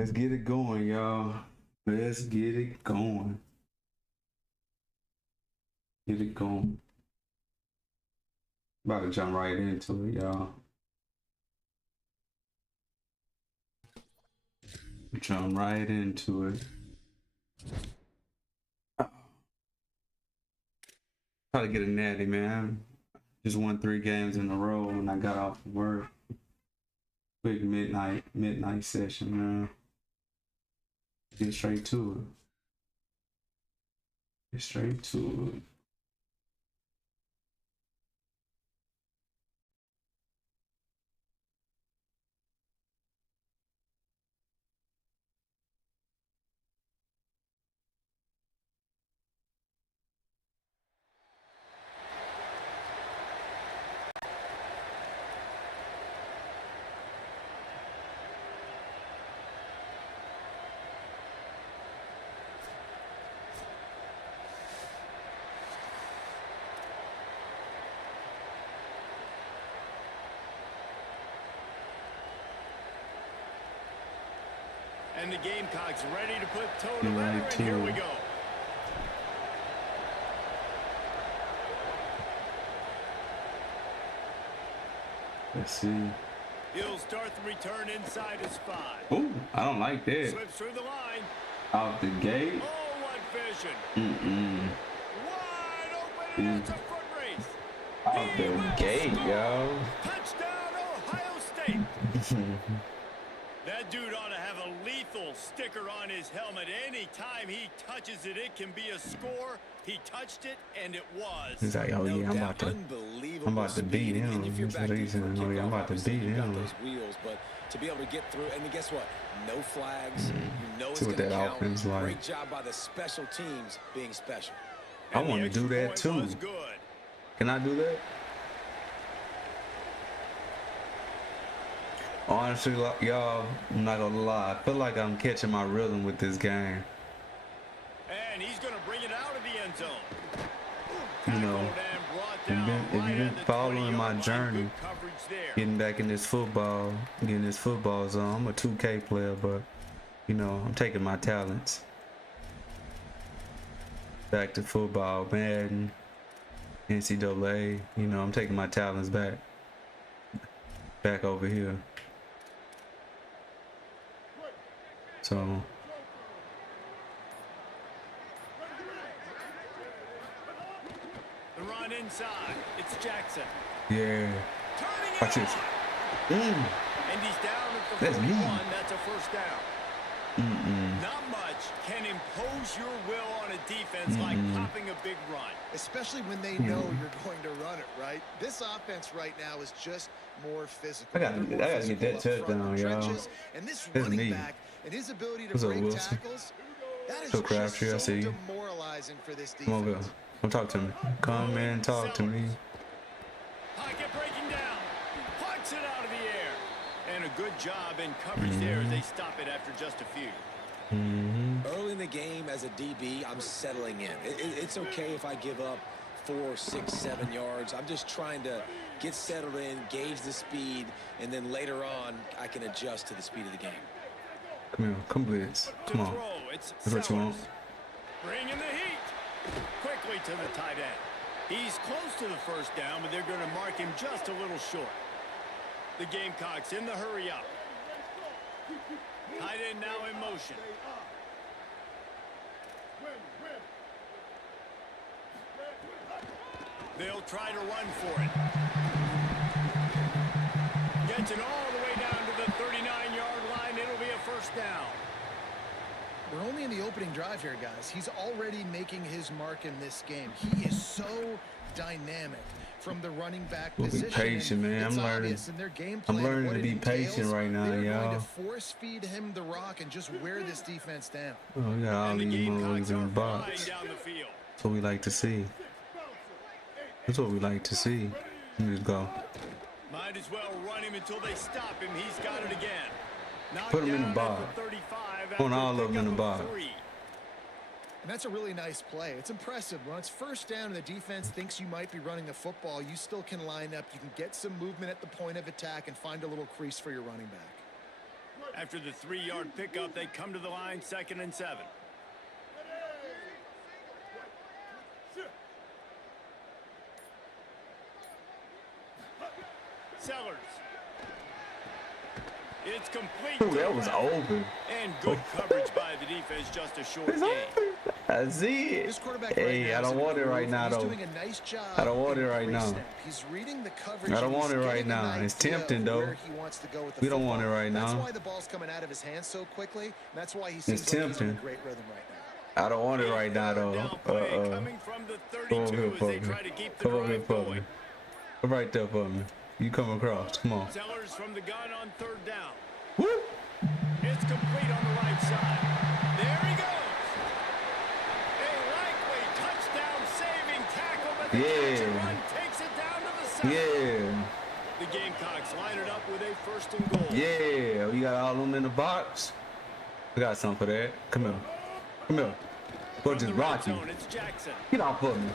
Let's get it going, y'all. Let's get it going. Get it going. About to jump right into it, y'all. Jump right into it. Try to get a natty, man. Just won 3 games in a row when I got off of work. Quick midnight session, man. Get straight to it. Get straight to it. And the Gamecocks ready to put toe to leather, and here we go. Let's see. He'll start the return inside his 5. Oh, I don't like that. Slips through the line. Out the gate. Oh, what vision. Wide open, and it's a foot race. Out the gate, yo. Touchdown, Ohio State. That dude ought to have a lethal sticker on his helmet. Anytime he touches it, it can be a score. He touched it, and it was. He's like, oh yeah, I'm about to beat him. That's what he's saying. Oh yeah, I'm about to beat him. But to be able to get through, and guess what? No flags. You know it's see what that count. offense like. Great job by the special teams being special. I want to do that too. Can I do that? Honestly, y'all, I'm not gonna lie. I feel like I'm catching my rhythm with this game. And he's gonna bring it out of the end zone. You know, if you've been following my journey, getting back in this football, getting this football zone. I'm a 2K player, but you know, I'm taking my talents back to football, Madden, NCAA. You know, I'm taking my talents back over here. So the run inside. It's Jackson. yeah. Watch this. And he's down at the 41. That's a first down. Not much can impose your will on a defense like popping a big run. Especially when they know you're going to run it, right? This offense right now is just more physical. I gotta get that touchdown, y'all. And this running back and his ability to break tackles, that is just so demoralizing for this defense. Come over. Come talk to me. Come and talk to me. Pocket breaking down. Plucks it out of the air. And a good job in coverage there as they stop it after just a few. Early in the game as a DB, I'm settling in. It's okay if I give up 4, 6, 7 yards. I'm just trying to get settled in, gauge the speed, and then later on, I can adjust to the speed of the game. Come here, come blitz. Come on. That's what you want. Bringing the heat. Quickly to the tight end. He's close to the first down, but they're going to mark him just a little short. The Gamecocks in the hurry up. Tight end now in motion. They'll try to run for it. Gets it all the way down to the 39-yard line. It'll be a first down. We're only in the opening drive here, guys. He's already making his mark in this game. He is so dynamic from the running back position. Be patient, man. I'm learning to be patient right now, y'all. They're going to force feed him the rock and just wear this defense down. Oh, yeah, all these motherfuckers in the box. That's what we like to see. That's what we like to see. Let me just go. Might as well run him until they stop him. He's got it again. Put him in the box. Put all of them in the box. And that's a really nice play. It's impressive. When it's first down and the defense thinks you might be running the football, you still can line up. You can get some movement at the point of attack and find a little crease for your running back. After the 3-yard pickup, they come to the line, 2nd and 7. Sellers. It's complete. Ooh, that was open. And good coverage by the defense, just a short game. I see it. This quarterback Hey, right I don't want it right now, he's though. doing a nice job I don't want it right in now. pre-snap. He's reading the coverage. I don't want it He's right getting now. an It's idea tempting, of though. where he wants to go with the We don't want it football. right That's now. why the ball's coming out of his hands so quickly. And that's why he seems It's like he's in a tempting. great rhythm right now. I don't want it right now, though. Coming from the Come over 32 here as for they me. try to keep the Come over here drive for me. going. Come right there for me. You come across. Come on. Sellers from the gun on 3rd down. Woo! It's complete on the right side. There he goes. A likely touchdown-saving tackle, but the catch and run takes it down to the side. Yeah. The Gamecocks line it up with a 1st and goal. Yeah. We got all of them in the box. We got something for that. Come here. Come here. Go From just the block red you. zone, it's Jackson. Get off of me.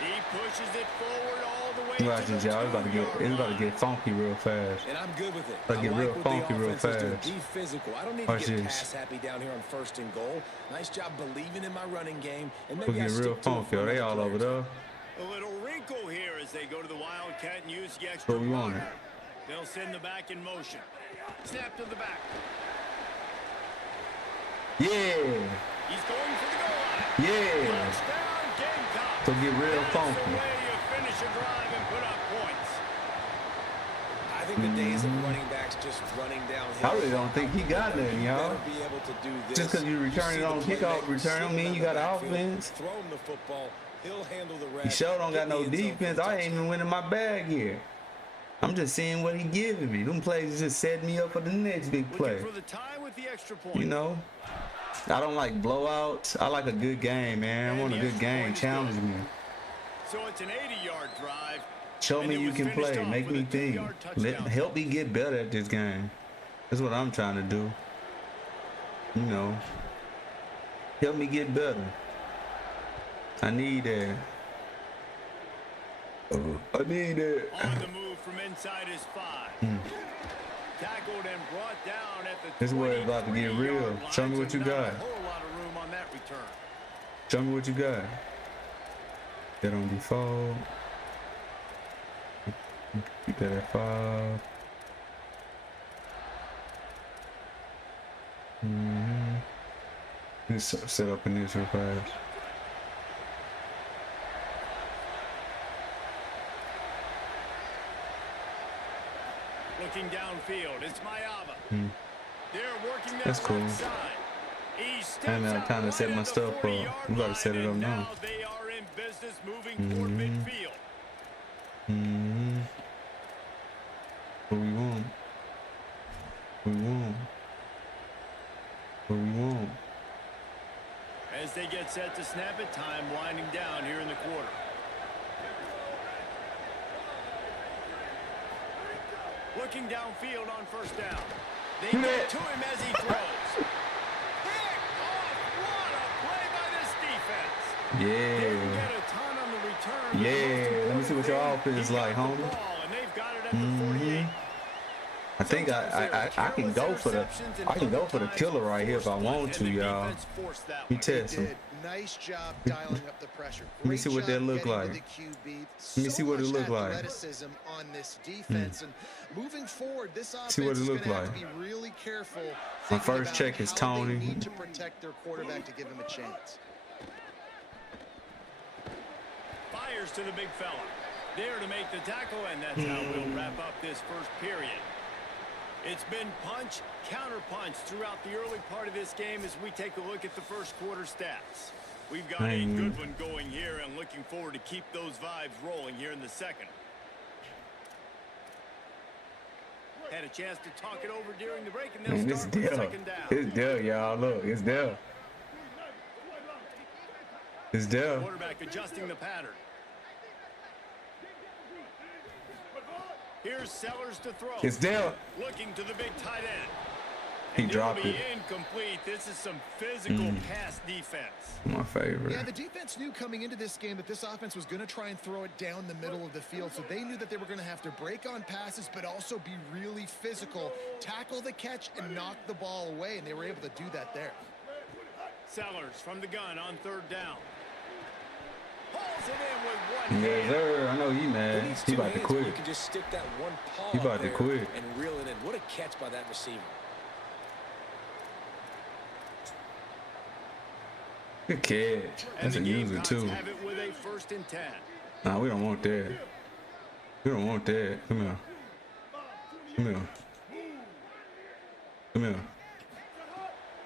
He pushes it forward all the way Watch to this, the y'all. It's about 2-yard to get funky real fast. And I'm good with it. Like get I real like what funky the real offense is doing. fast. Be physical. I don't need Watch to get this. pass happy down here on 1st and goal. Nice job believing in my running game. And We'll maybe I get real stick to it funky. for Oh, they another all over player. there. A little wrinkle here as they go to the Wildcat and use the extra What we want. runner. They'll send the back in motion. Snap to the back. Yeah. He's going for the goal line. Yeah. Touchdown, Gamecocks. So get real That's the funky. way you finish a drive and put up points. I think the days of running backs just running downhill. I really don't think he got nothing, You y'all. better be able to do this. Just 'cause you return see it the on kickoff playmaker return don't sitting mean on you the got backfield, offense. Throw him the football. He'll handle the rest. He sure don't got Get no in the end zone for defense. the I ain't touchdown. even winning my bag here. I'm just seeing what he giving me. Them plays just set me up for the next big play. Looking for the tie with the extra point. You know? I don't like blowouts. I like a good game, man. I want a good game. Challenge me. So it's an 80-yard drive. Show and me it you was can finished play. off Make with me a think. 2-yard Let, touchdown. help me get better at this game. That's what I'm trying to do. You know. Help me get better. I need that. I need that. On the move from inside his 5. Tackled and brought down at the This is where it's about to get 23-yard real. line, Show me so what you not got. A whole lot of room on that return. Show me what you got. That on default. Keep that at 5. Let's set up in this real fast. Looking downfield, it's Mayava. They're working that That's cool. left side. He steps And I out kinda right set at my the stuff up. 40-yard We gotta line, set it up and now. They are in business moving toward midfield. What we want. What we want. What we want. As they get set to snap it, time winding down here in the quarter. Looking downfield on 1st down. They get to him as he throws. Pick off! What a play by this defense. They didn't Yeah. get a ton on the return. but the Yeah. most Let me see what your important thing, offense he like, got the homie. ball, and they've got it at the 48. I think I can go for the killer right here if I want to, y'all. Let me test him. Did. Nice job dialing up the pressure. Let me see what that look like. Let me see what it look like. Athleticism on this defense, and moving forward, this offense See what it is look going to have like. to be really careful. My thinking first about check is how they Tony. need to protect their quarterback to give him a chance. Fires to the big fella. There to make the tackle, and that's how we'll wrap up this first period. It's been punch, counter punch throughout the early part of this game as we take a look at the first quarter stats. We've got a good one going here and looking forward to keep those vibes rolling here in the second. Had a chance to talk it over during the break, and they'll Man, it's start with there. 2nd down. It's there, y'all. Look, it's there. It's there. Quarterback adjusting the pattern. Here's Sellers to throw. It's there. Looking to the big tight end. He dropped it. Incomplete. This is some physical pass defense. My favorite. Yeah, the defense knew coming into this game that this offense was going to try and throw it down the middle of the field, so they knew that they were going to have to break on passes but also be really physical, tackle the catch, and knock the ball away, and they were able to do that there. Sellers from the gun on third down. Pulls it in with one Yes, hand. sir. I know he mad. He about to quit. You can just stick that one paw He about up to there quit. and reel it in. What a catch by that receiver. Good catch. That's a And the user Gamecocks too. have it with a 1st and 10. Nah, we don't want that. We don't want that. Come here. Come here. Come here.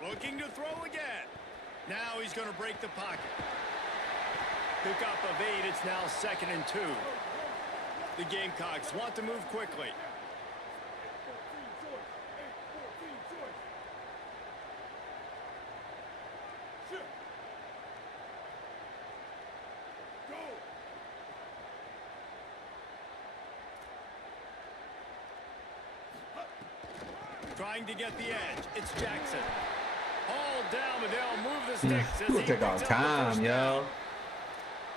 Looking to throw again. Now he's going to break the pocket. Pick up of 8. It's now 2nd and 2. The Gamecocks want to move quickly. Trying to get the edge. It's Jackson. All down, but they'll move the sticks. as We'll he take our picks up the time, first yo. down.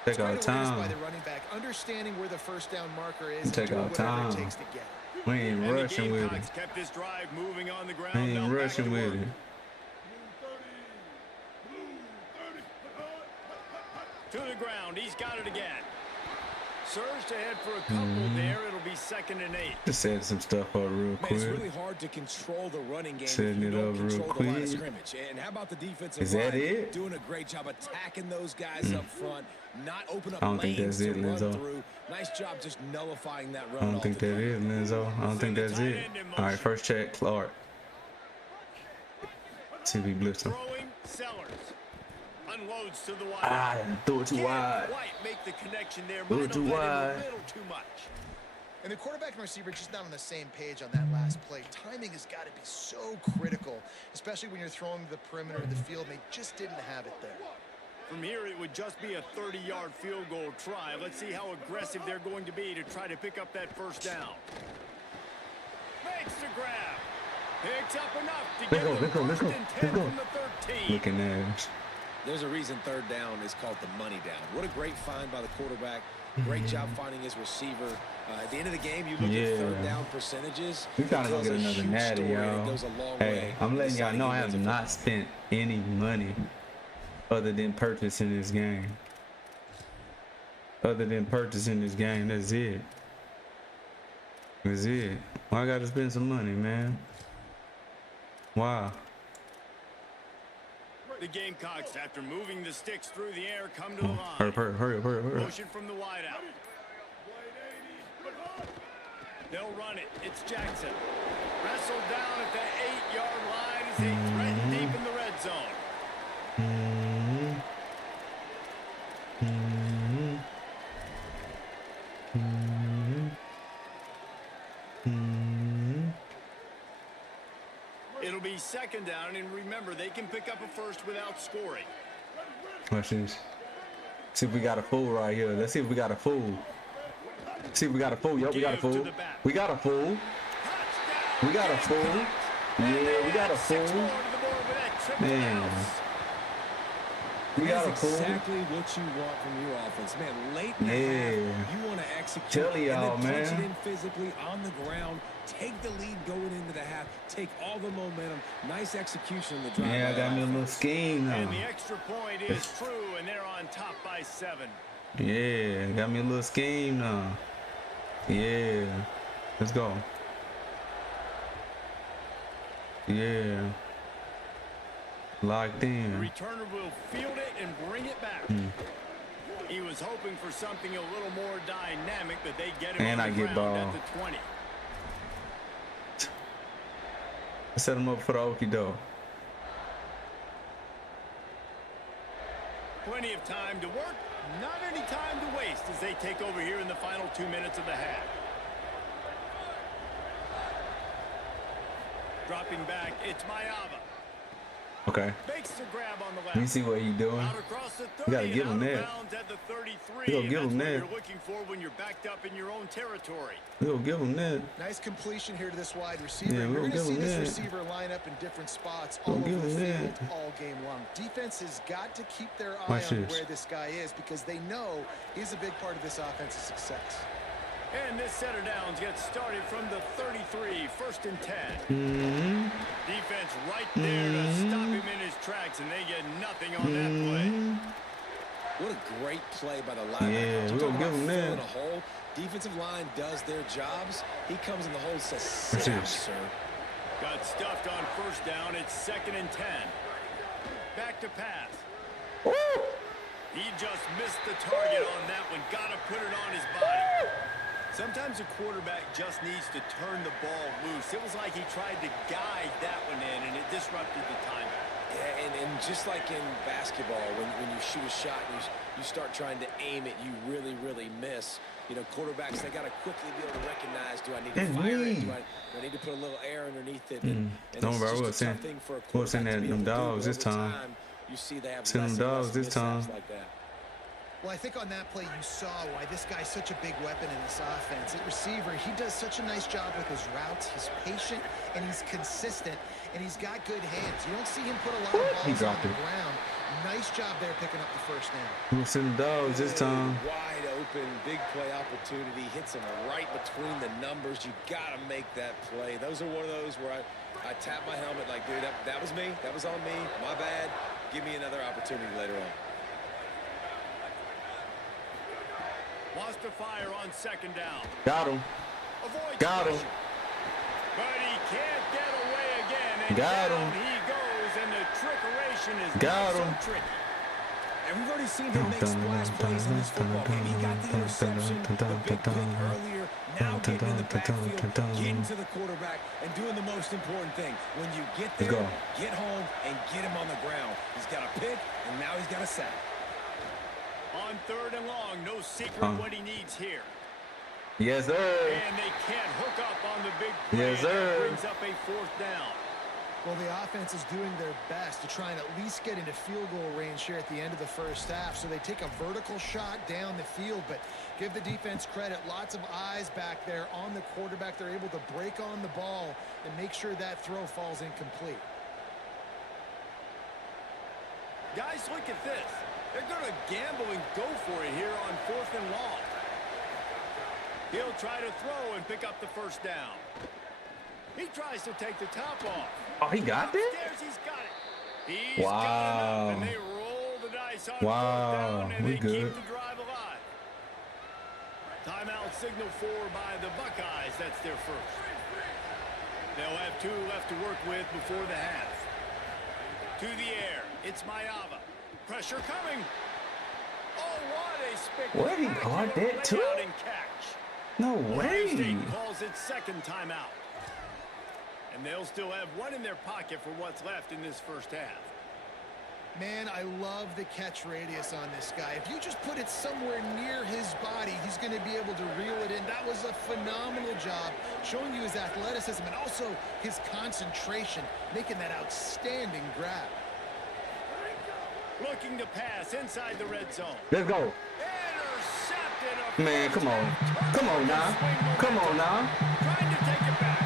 Take our Great awareness by time. the running back, understanding where the first down marker is, Take and our doing whatever time. it takes to get it. We ain't And the rushing with it. Gamecocks kept this drive moving on the ground. We ain't Now back rushing to with work. it. To the ground. He's got it again. Surged ahead for a couple there. It'll be 2nd and 8. Just set some stuff up real Man, it's quick. really hard to control the running game Setting if you it don't up real control the line of quick. scrimmage. And how about the defensive Is that line it? doing a great job attacking those guys up front, not open up I don't think lanes that's to it, run Lenzo. through. Nice job just nullifying that run. I don't think that altogether. is, Lenzo. I don't think that's it. All right, first check, Clark. See if he blips him. Throwing Sellers. Unloads to the wide. Ah, threw it too Can't wide. quite make the connection there. Threw Might it too have let in wide. a little too much. And the quarterback and receiver just not on the same page on that last play. Timing has got to be so critical, especially when you're throwing to the perimeter of the field, and they just didn't have it there. From here, it would just be a 30-yard field goal try. Let's see how aggressive they're going to be to try to pick up that first down. Makes the grab. Picks up enough to get Let's go, the let's first go, and let's 10 go. from the 13. Looking ass. There's a reason third down is called the money down. What a great find by the quarterback. Great job finding his receiver. At the end of the game, you look at third down percentages. We gotta go it get tells a another huge natty, story, and it y'all. goes a long Hey, way I'm in letting y'all deciding know who I wins have a not football. spent any money other than purchasing this game. Other than purchasing this game, that's it. That's it. Why I gotta spend some money, man? Wow. The Gamecocks, after moving the sticks through the air, come to the line. Hurry up, hurry up, hurry up, hurry up. Motion from the wideout. They'll run it. It's Jackson. Wrestled down at the 8-yard line as they threaten deep in the red zone. It'll be 2nd down, and remember, they can pick up a first without scoring. Watch this. See if we got a fool right here. Let's see if we got a fool. See if we got a fool. Yo, we got a fool. We got a fool. We got a fool. Yeah, we got a fool. Man. We got a That's fool. exactly what you want from your offense, man. Late in the Yeah. half, you want to execute Tell y'all, and then punch man. it in physically on the ground. Take the lead going into the half. Take all the momentum. Nice execution in the drive. Yeah, I by got me a offense. little scheme And now. the extra point is true, and they're on top by 7. Yeah, got me a little scheme now. Yeah. Let's go. Yeah. Locked The in. returner will field it and bring it back. He was hoping for something a little more dynamic, but they get him And on I the get ground ball. at the 20. Set him up for the okie doke. Plenty of time to work, not any time to waste as they take over here in the final 2 minutes of the half. Dropping back, it's Mayava. Okay. Makes the grab on the left. You see what he doing? Out across the 30, You gotta give him and out of that. bounds at the 33. You gonna give That's him what that. you're looking for when you're backed up in your own territory. We gonna give him that. Nice completion here to this wide receiver. Yeah, You're we'll going to give see him this that. receiver line up in different spots We'll all over give the him field that. all game long. Defense has got to keep their eye Watch on this. where this guy is because they know he's a big part of this offense's success. And this set of downs gets started from the 33, 1st and 10. Mm-hmm. Defense right there to stop him in his tracks, and they get nothing on that play. What a great play by the linebacker. Yeah, You we're talk gonna give about him filling that. a hole. Defensive line does their jobs. He comes in the hole and says, Watch "Sit down, this. sir." Got stuffed on 1st down. It's 2nd and 10. Back to pass. He just missed the target on that one. Got to put it on his body. Sometimes a quarterback just needs to turn the ball loose. It was like he tried to guide that one in, and it disrupted the timing. Yeah, and just like in basketball, when you shoot a shot and you start trying to aim it, you really miss. You know, quarterbacks, they got to quickly be able to recognize, do I need to That's fire me. it? Do I need to put a little air underneath it? And Don't it's worry, just we'll a tough send- thing for a we'll send quarterback to be them able to do, dogs but this over time. You see they have Send them less and dogs less this time. mishaps like that. Well, I think on that play you saw why this guy's such a big weapon in this offense. At receiver, he does such a nice job with his routes. He's patient, and he's consistent, and he's got good hands. You don't see him put a lot of He balls on dropped the it. ground. Nice job there picking up the 1st down. We'll send the dogs this time. Wide open, big play opportunity. Hits him right between the numbers. You got to make that play. Those are one of those where I tap my helmet like, dude, that was me. That was on me. My bad. Give me another opportunity later on. Wants to fire on 2nd down. Got him. Avoids Got him. pressure. But he can't get away again. And Got down him. he goes, and the trickeration is Got not him. so tricky. And we've already seen him make splash plays in this football game. He got the interception, the big pick earlier. Now getting in the backfield, getting to the quarterback, and doing the most important thing. When you get there, go. get home, and get him on the ground. He's got a pick, and now he's got a sack. On 3rd and long, no secret what he needs here. Yes, sir. And they can't hook up on the big play. Yes, and that sir. brings up a 4th down. Well, the offense is doing their best to try and at least get into field goal range here at the end of the 1st half. So they take a vertical shot down the field, but give the defense credit. Lots of eyes back there on the quarterback. They're able to break on the ball and make sure that throw falls incomplete. Guys, look at this. They're going to gamble and go for it here on 4th and long. He'll try to throw and pick up the 1st down. He tries to take the top off. Oh, he got that? Upstairs, he's got it. He's Wow. got enough, and they roll the dice on 4th Wow, down, and we they good. keep the drive alive. Timeout signal for by the Buckeyes. That's their 1st. They'll have 2 left to work with before the half. To the air. It's Mayava. Pressure coming. Oh, what a spectacular What, he caught that too? layout and catch. No Ohio way. State calls it 2nd timeout. And they'll still have 1 in their pocket for what's left in this 1st half. Man, I love the catch radius on this guy. If you just put it somewhere near his body, he's going to be able to reel it in. That was a phenomenal job, showing you his athleticism and also his concentration, making that outstanding grab. Looking to pass inside the red zone. Let's go. Intercepted. Man, come on. Come on now. Come on now. Trying to take it back.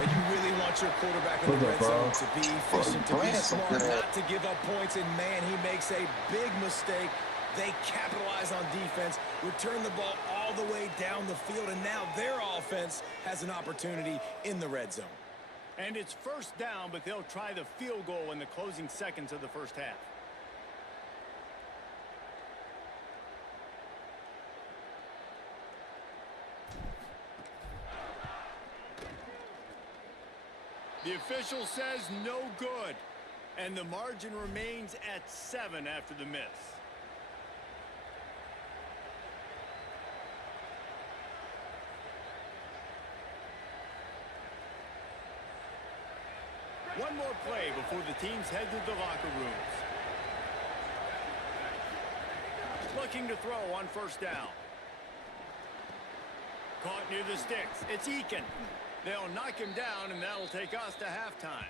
And you really want your quarterback in the red zone to be efficient, to be smart, not to give up points. And, man, he makes a big mistake. They capitalize on defense, return the ball all the way down the field, and now their offense has an opportunity in the red zone. And it's 1st down, but they'll try the field goal in the closing seconds of the 1st half. The official says no good, and the margin remains at 7 after the miss. One more play before the teams head to the locker rooms. Looking to throw on 1st down. Caught near the sticks. It's Eakin. They'll knock him down, and that'll take us to halftime.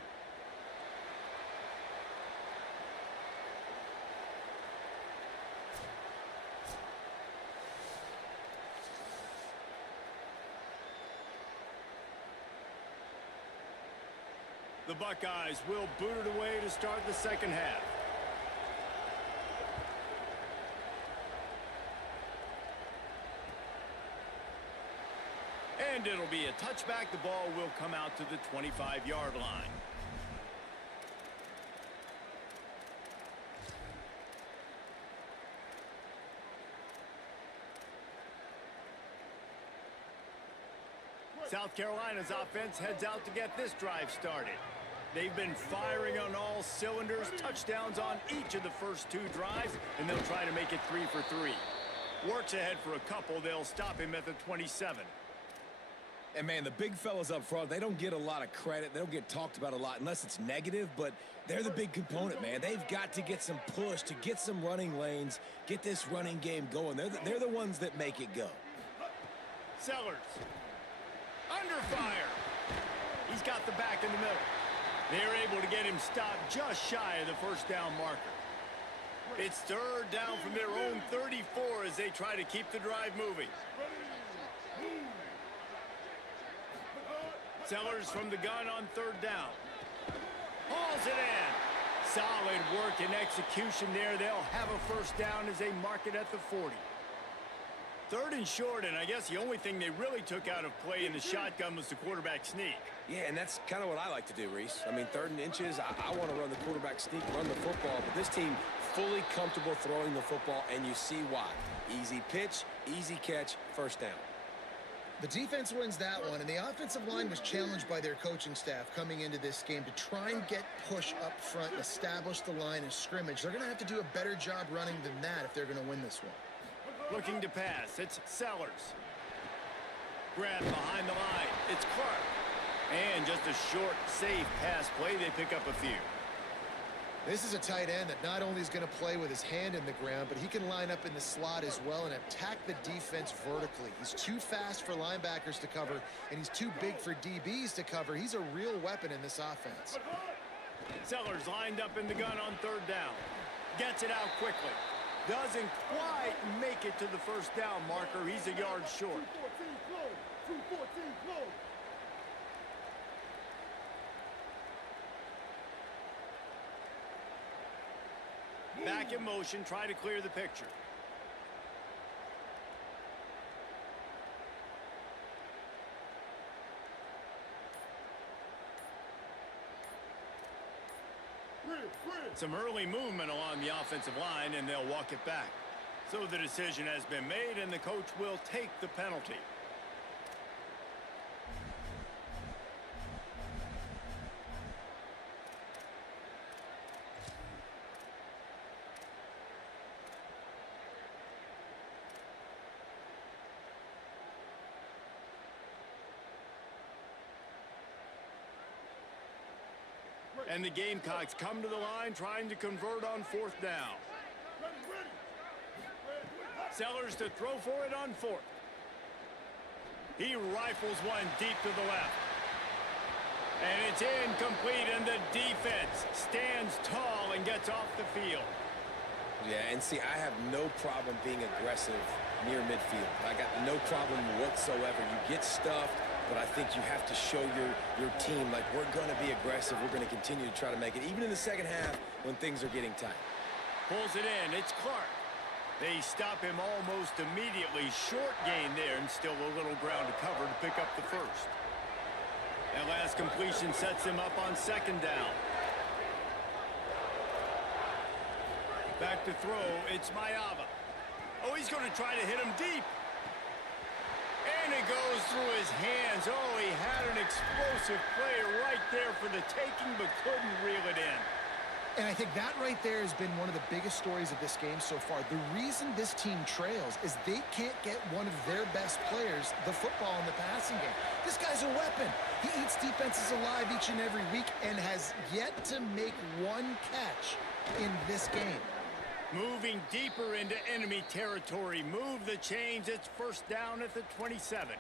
The Buckeyes will boot it away to start the second half. And it'll be a touchback. The ball will come out to the 25-yard line. South Carolina's offense heads out to get this drive started. They've been firing on all cylinders, touchdowns on each of the first 2 drives, and they'll try to make it 3 for 3. Works ahead for a couple. They'll stop him at the 27. And, man, the big fellas up front, they don't get a lot of credit. They don't get talked about a lot unless it's negative, but they're the big component, man. They've got to get some push, to get some running lanes, get this running game going. They're the ones that make it go. Sellers. Under fire. He's got the back in the middle. They're able to get him stopped just shy of the first down marker. It's third down from their own 34 as they try to keep the drive moving. Sellers from the gun on third down. Hauls it in. Solid work and execution there. They'll have a first down as they mark it at the 40. Third and short, and I guess the only thing they really took out of play in the shotgun was the quarterback sneak. Yeah, and that's kind of what I like to do, Reese. I mean, 3rd and inches, I want to run the quarterback sneak, run the football, but this team fully comfortable throwing the football, and you see why. Easy pitch, easy catch, first down. The defense wins that one, and the offensive line was challenged by their coaching staff coming into this game to try and get push up front and establish the line of scrimmage. They're going to have to do a better job running than that if they're going to win this one. Looking to pass, it's Sellers. Grab behind the line, it's Clark. And just a short, safe pass play, they pick up a few. This is a tight end that not only is going to play with his hand in the ground, but he can line up in the slot as well and attack the defense vertically. He's too fast for linebackers to cover, and he's too big for DBs to cover. He's a real weapon in this offense. Sellers lined up in the gun on third down. Gets it out quickly. Doesn't quite make it to the first down marker. He's a yard short. Back in motion, try to clear the picture. Some early movement along the offensive line, and they'll walk it back. So the decision has been made, and the coach will take the penalty. And the Gamecocks come to the line trying to convert on fourth down. Sellers to throw for it on fourth. He rifles one deep to the left. And it's incomplete, and the defense stands tall and gets off the field. Yeah, and see, I have no problem being aggressive near midfield. I got no problem whatsoever. You get stuffed, but I think you have to show your team, like, we're going to be aggressive. We're going to continue to try to make it, even in the second half when things are getting tight. Pulls it in. It's Clark. They stop him almost immediately. Short gain there, and still a little ground to cover to pick up the first. That last completion sets him up on second down. Back to throw. It's Mayava. Oh, he's going to try to hit him deep. And it goes through his hands. Oh, he had an explosive play right there for the taking, but couldn't reel it in. And I think that right there has been one of the biggest stories of this game so far. The reason this team trails is they can't get one of their best players the football in the passing game. This guy's a weapon. He eats defenses alive each and every week and has yet to make one catch in this game. Moving deeper into enemy territory. Move the chains. It's first down at the 27.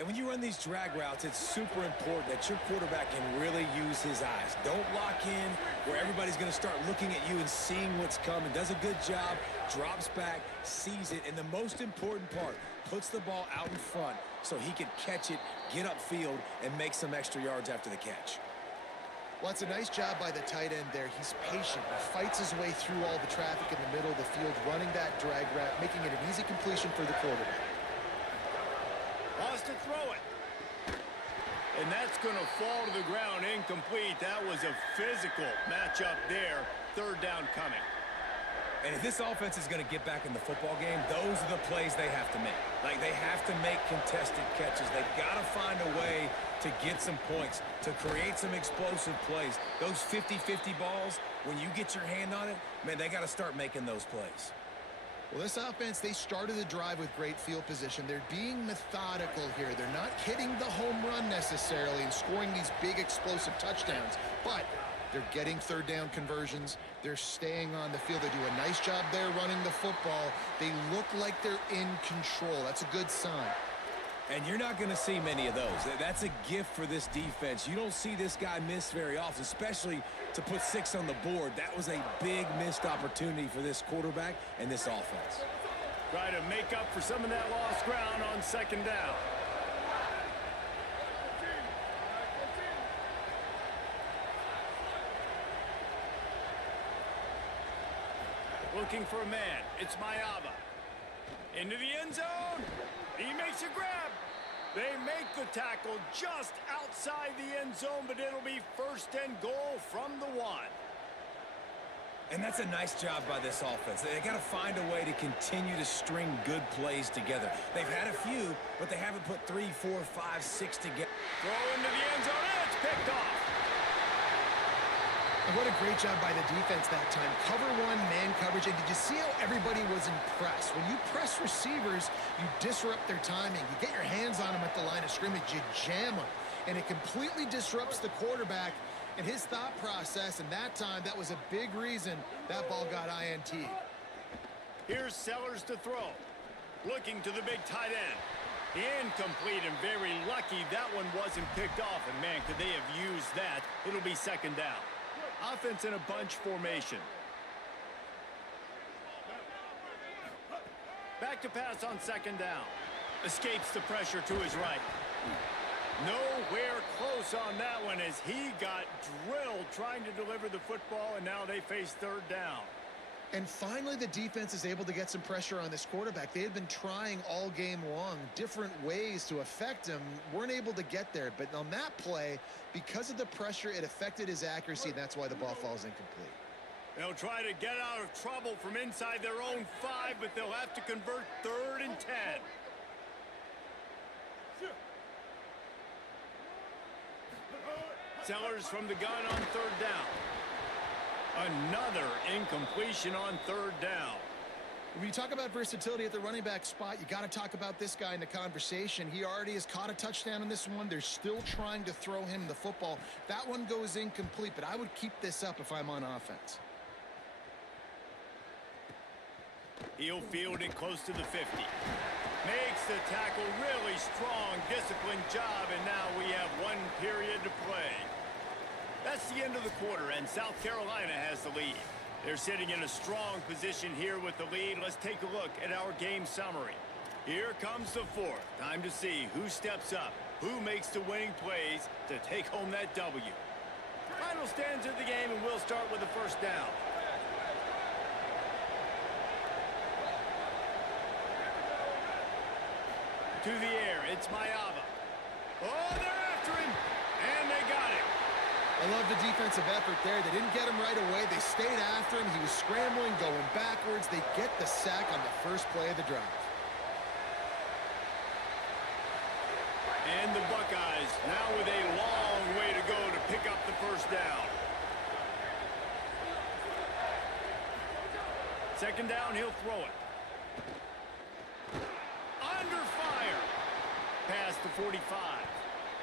And when you run these drag routes, it's super important that your quarterback can really use his eyes. Don't lock in where everybody's going to start looking at you and seeing what's coming. Does a good job, drops back, sees it, and the most important part, puts the ball out in front so he can catch it, get upfield, and make some extra yards after the catch. Well, it's a nice job by the tight end there. He's patient. He fights his way through all the traffic in the middle of the field, running that drag route, making it an easy completion for the quarterback. Wants to throw it. And that's going to fall to the ground incomplete. That was a physical matchup there. Third down coming. And if this offense is going to get back in the football game, those are the plays they have to make. Like, they have to make contested catches. They've got to find a way to get some points, to create some explosive plays. Those 50-50 balls, when you get your hand on it, man, they got to start making those plays. Well, this offense, they started the drive with great field position. They're being methodical here. They're not hitting the home run necessarily and scoring these big explosive touchdowns, but they're getting third down conversions. They're staying on the field. They do a nice job there running the football. They look like they're in control. That's a good sign. And you're not going to see many of those. That's a gift for this defense. You don't see this guy miss very often, especially to put 6 on the board. That was a big missed opportunity for this quarterback and this offense. Try to make up for some of that lost ground on second down. Looking for a man. It's Mayava. Into the end zone. He makes a grab. They make the tackle just outside the end zone, but it'll be first and goal from the 1. And that's a nice job by this offense. They got to find a way to continue to string good plays together. They've had a few, but they haven't put 3, 4, 5, 6 together. Throw into the end zone, and it's picked off. And what a great job by the defense that time. Cover 1, man coverage. And did you see how everybody was impressed? When you press receivers, you disrupt their timing. You get your hands on them at the line of scrimmage. You jam them. And it completely disrupts the quarterback and his thought process. And that time, that was a big reason that ball got INT'd. Here's Sellers to throw. Looking to the big tight end. Incomplete and very lucky that one wasn't picked off. And, man, could they have used that? It'll be second down. Offense in a bunch formation. Back to pass on second down. Escapes the pressure to his right. Nowhere close on that one as he got drilled trying to deliver the football, and now they face third down. And finally, the defense is able to get some pressure on this quarterback. They had been trying all game long different ways to affect him, weren't able to get there. But on that play, because of the pressure, it affected his accuracy, and that's why the ball falls incomplete. They'll try to get out of trouble from inside their own 5, but they'll have to convert 3rd and 10. Sellers from the gun on third down. Another incompletion on third down. When you talk about versatility at the running back spot, you got to talk about this guy in the conversation. He already has caught a touchdown in this one. They're still trying to throw him the football. That one goes incomplete, but I would keep this up if I'm on offense. He'll field it close to the 50. Makes the tackle really strong, disciplined job, and now we have 1 period to play. That's the end of the quarter, and South Carolina has the lead. They're sitting in a strong position here with the lead. Let's take a look at our game summary. Here comes the 4th. Time to see who steps up, who makes the winning plays to take home that W. Final stands of the game, and we'll start with the first down. To the air, it's Mayava. Oh, they're after him, and they got him. I love the defensive effort there. They didn't get him right away. They stayed after him. He was scrambling, going backwards. They get the sack on the first play of the drive. And the Buckeyes now with a long way to go to pick up the first down. Second down, he'll throw it. Under fire. Past the 45.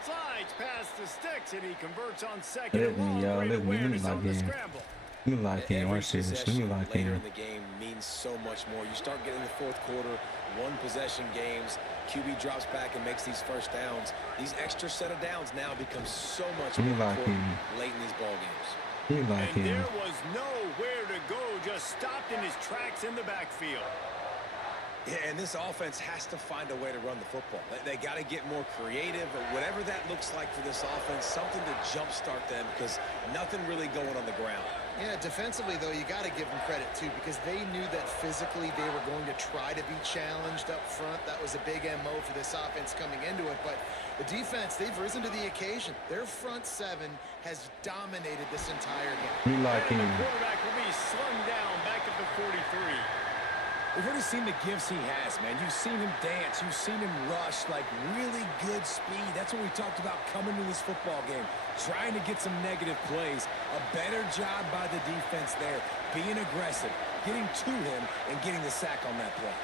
Slides past the sticks, and he converts on second and long. Great awareness on the scramble. Let me lock in. Watch this. Let me lock later in. in the game means so much more. You start getting the fourth quarter, one possession games. QB drops back and makes these first downs. These extra set of downs now become so much more important late in these ball games. And there was nowhere to go, just stopped in his tracks in the backfield. Yeah, and this offense has to find a way to run the football. They got to get more creative, or whatever that looks like for this offense, something to jumpstart them, because nothing really going on the ground. Yeah, defensively, though, you got to give them credit, too, because they knew that physically they were going to try to be challenged up front. That was a big MO for this offense coming into it. But the defense, they've risen to the occasion. Their front seven has dominated this entire game. The quarterback will be slung down back at the 43. We've already seen the gifts he has, man. You've seen him dance. You've seen him rush, like really good speed. That's what we talked about coming to this football game, trying to get some negative plays. A better job by the defense there, being aggressive, getting to him, and getting the sack on that play.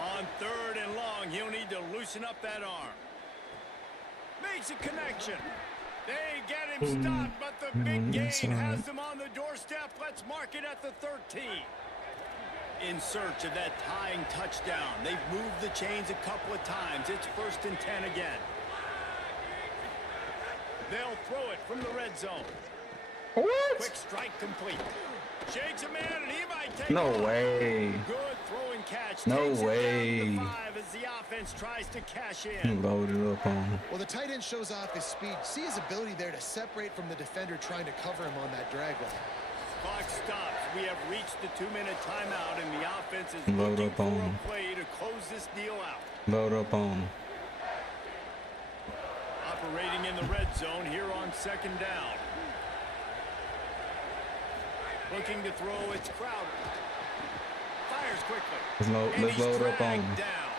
On 3rd and long, he'll need to loosen up that arm. Makes a connection. They get him stopped, but the big gain has them on the doorstep. Let's mark it at the 13. In search of that tying touchdown. They've moved the chains a couple of times. It's 1st and 10 again. They'll throw it from the red zone. What? Quick strike complete. Shakes a man, and he might take No off. way. Good throw and catch. No Takes it way. down to 5 as the offense tries to cash in. Loaded up on him. Well, the tight end shows off his speed. See his ability there to separate from the defender trying to cover him on that drag route. Clock stops. We have reached the 2-minute timeout, and the offense is Load looking up for on a him. play to close this deal out. Load up on him. Operating in the red zone here on 2nd down. Looking to throw, it's Crowder. Fires quickly. Let's load up on him. Down.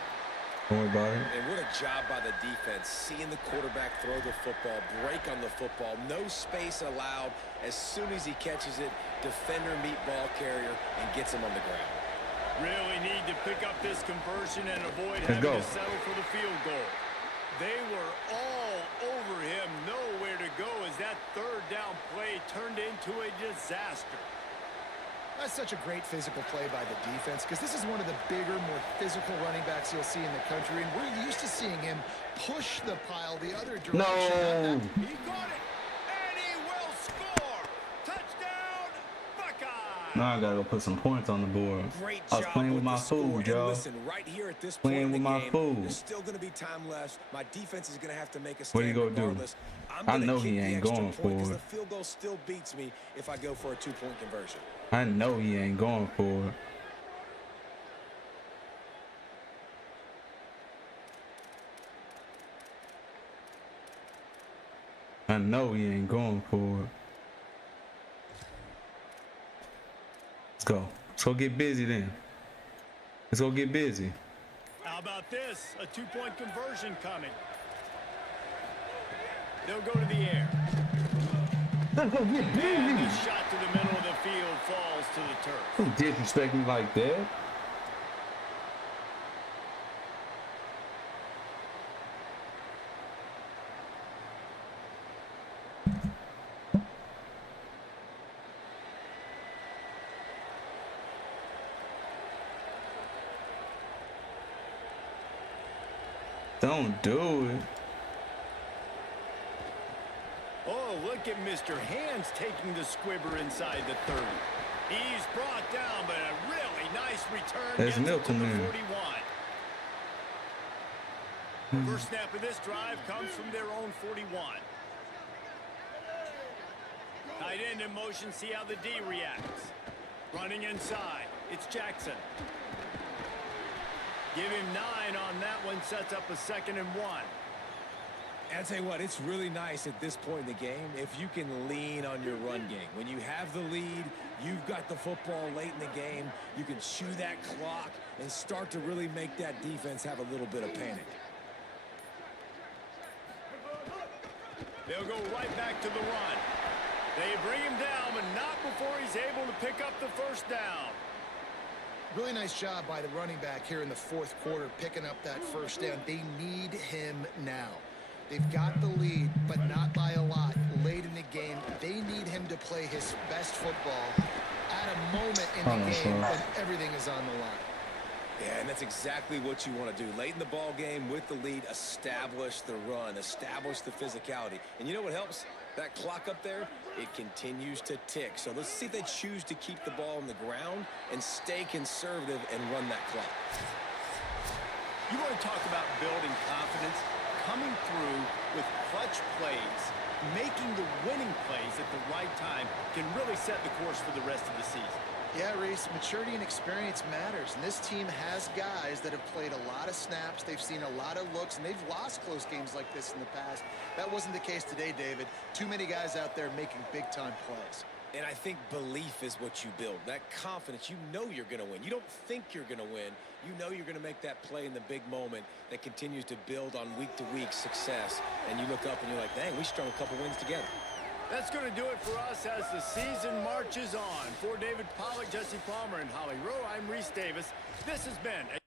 Don't worry about it. And what a job by the defense, seeing the quarterback throw the football, break on the football, no space allowed. As soon as he catches it, defender meet ball carrier and gets him on the ground. Really need to pick up this conversion and avoid Let's having go. to settle for the field goal. They were all over him, nowhere to go as that 3rd down play turned into a disaster. That's such a great physical play by the defense, because this is one of the bigger, more physical running backs you'll see in the country, and we're used to seeing him push the pile the other direction. No. He got it, and he will score. Touchdown, Buckeyes. Now I gotta go put some points on the board. Great I was job playing with my the score. food, And y'all. listen, right here at this Playing point in with the my game, food. there's still going to be time left. My defense is going to have to make a stand. What he gonna do? regardless. I'm I gonna know kick he the ain't extra going point for 'cause it. the field goal still beats me if I go for a 2-point conversion. I know he ain't going for it. I know he ain't going for it. Let's go. Let's go get busy then. Let's go get busy. How about this? A 2-point conversion coming. They'll go to the air. Let's go get And busy. the shot to the middle of the field falls to the turf. Don't disrespect me like that. Don't do it. Oh, look at Mr. Hands taking the squibber inside the 30. He's brought down, but a really nice return. There's gets him milk to in the there. 41. The first snap of this drive comes from their own 41. Tight end in motion, see how the D reacts. Running inside, it's Jackson. Give him 9 on that one, sets up a 2nd and 1. I'll tell you what, it's really nice at this point in the game if you can lean on your run game. When you have the lead, you've got the football late in the game, you can chew that clock and start to really make that defense have a little bit of panic. They'll go right back to the run. They bring him down, but not before he's able to pick up the 1st down. Really nice job by the running back here in the fourth quarter, picking up that first down. They need him now. They've got the lead, but not by a lot. Late in the game, they need him to play his best football at a moment in the game when everything is on the line. Yeah, and that's exactly what you want to do. Late in the ball game with the lead, establish the run, establish the physicality. And you know what helps? That clock up there, it continues to tick. So let's see if they choose to keep the ball on the ground and stay conservative and run that clock. You want to talk about building confidence? Coming through with clutch plays, making the winning plays at the right time can really set the course for the rest of the season. Yeah, Reese, maturity and experience matters, and this team has guys that have played a lot of snaps, they've seen a lot of looks, and they've lost close games like this in the past. That wasn't the case today, David. Too many guys out there making big-time plays. And I think belief is what you build. That confidence, you know you're going to win. You don't think you're going to win. You know you're going to make that play in the big moment that continues to build on week-to-week success. And you look up and you're like, dang, we strung a couple wins together. That's going to do it for us as the season marches on. For David Pollack, Jesse Palmer, and Holly Rowe, I'm Reese Davis. This has been a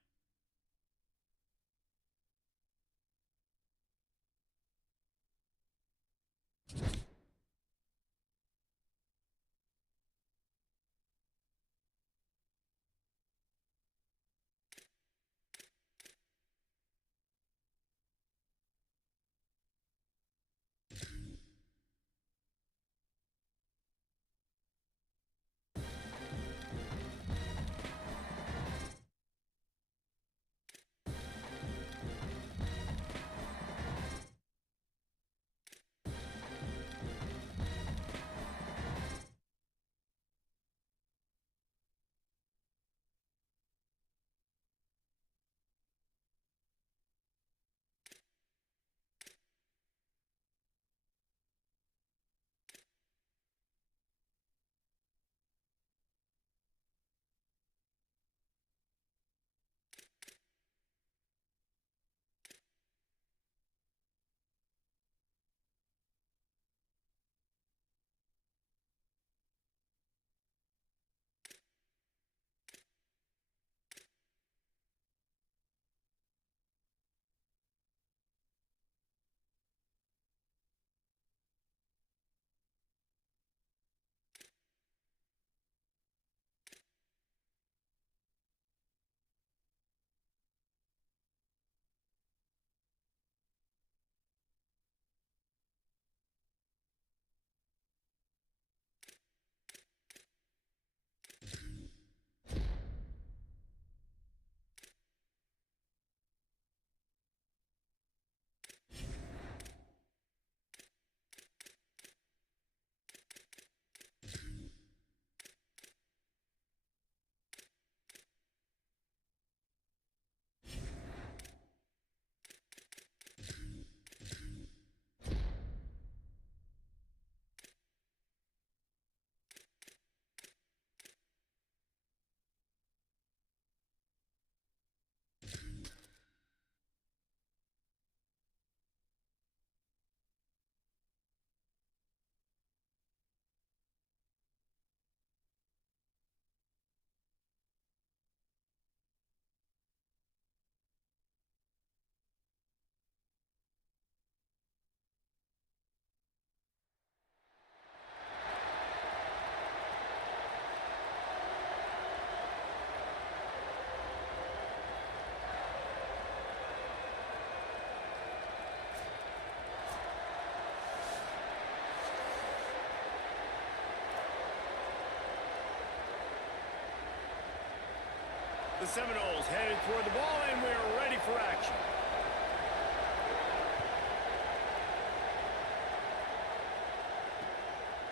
The Seminoles headed toward the ball, and we are ready for action.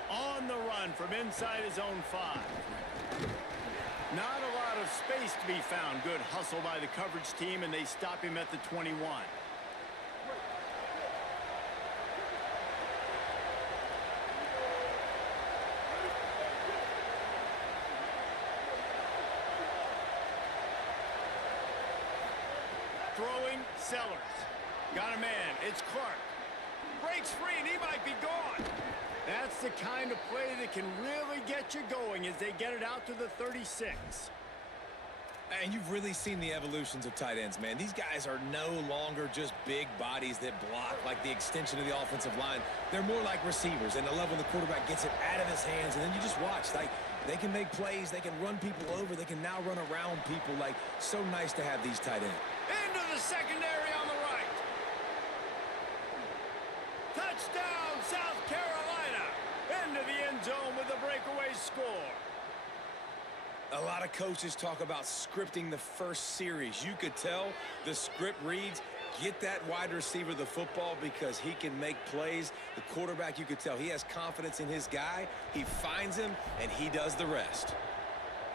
On the run from inside his own 5. Not a lot of space to be found. Good hustle by the coverage team, and they stop him at the 21. Throwing, Sellers. Got a man. It's Clark. Breaks free, and he might be gone. That's the kind of play that can really get you going as they get it out to the 36. And you've really seen the evolutions of tight ends, man. These guys are no longer just big bodies that block like the extension of the offensive line. They're more like receivers, and I love when the quarterback gets it out of his hands, and then you just watch. Like, they can make plays, they can run people over, they can now run around people. Like, so nice to have these tight ends. Into the secondary on the right. Touchdown, South Carolina. Into the end zone with a breakaway score. A lot of coaches talk about scripting the first series. You could tell the script reads, get that wide receiver the football because he can make plays. The quarterback, you could tell he has confidence in his guy. He finds him, and he does the rest.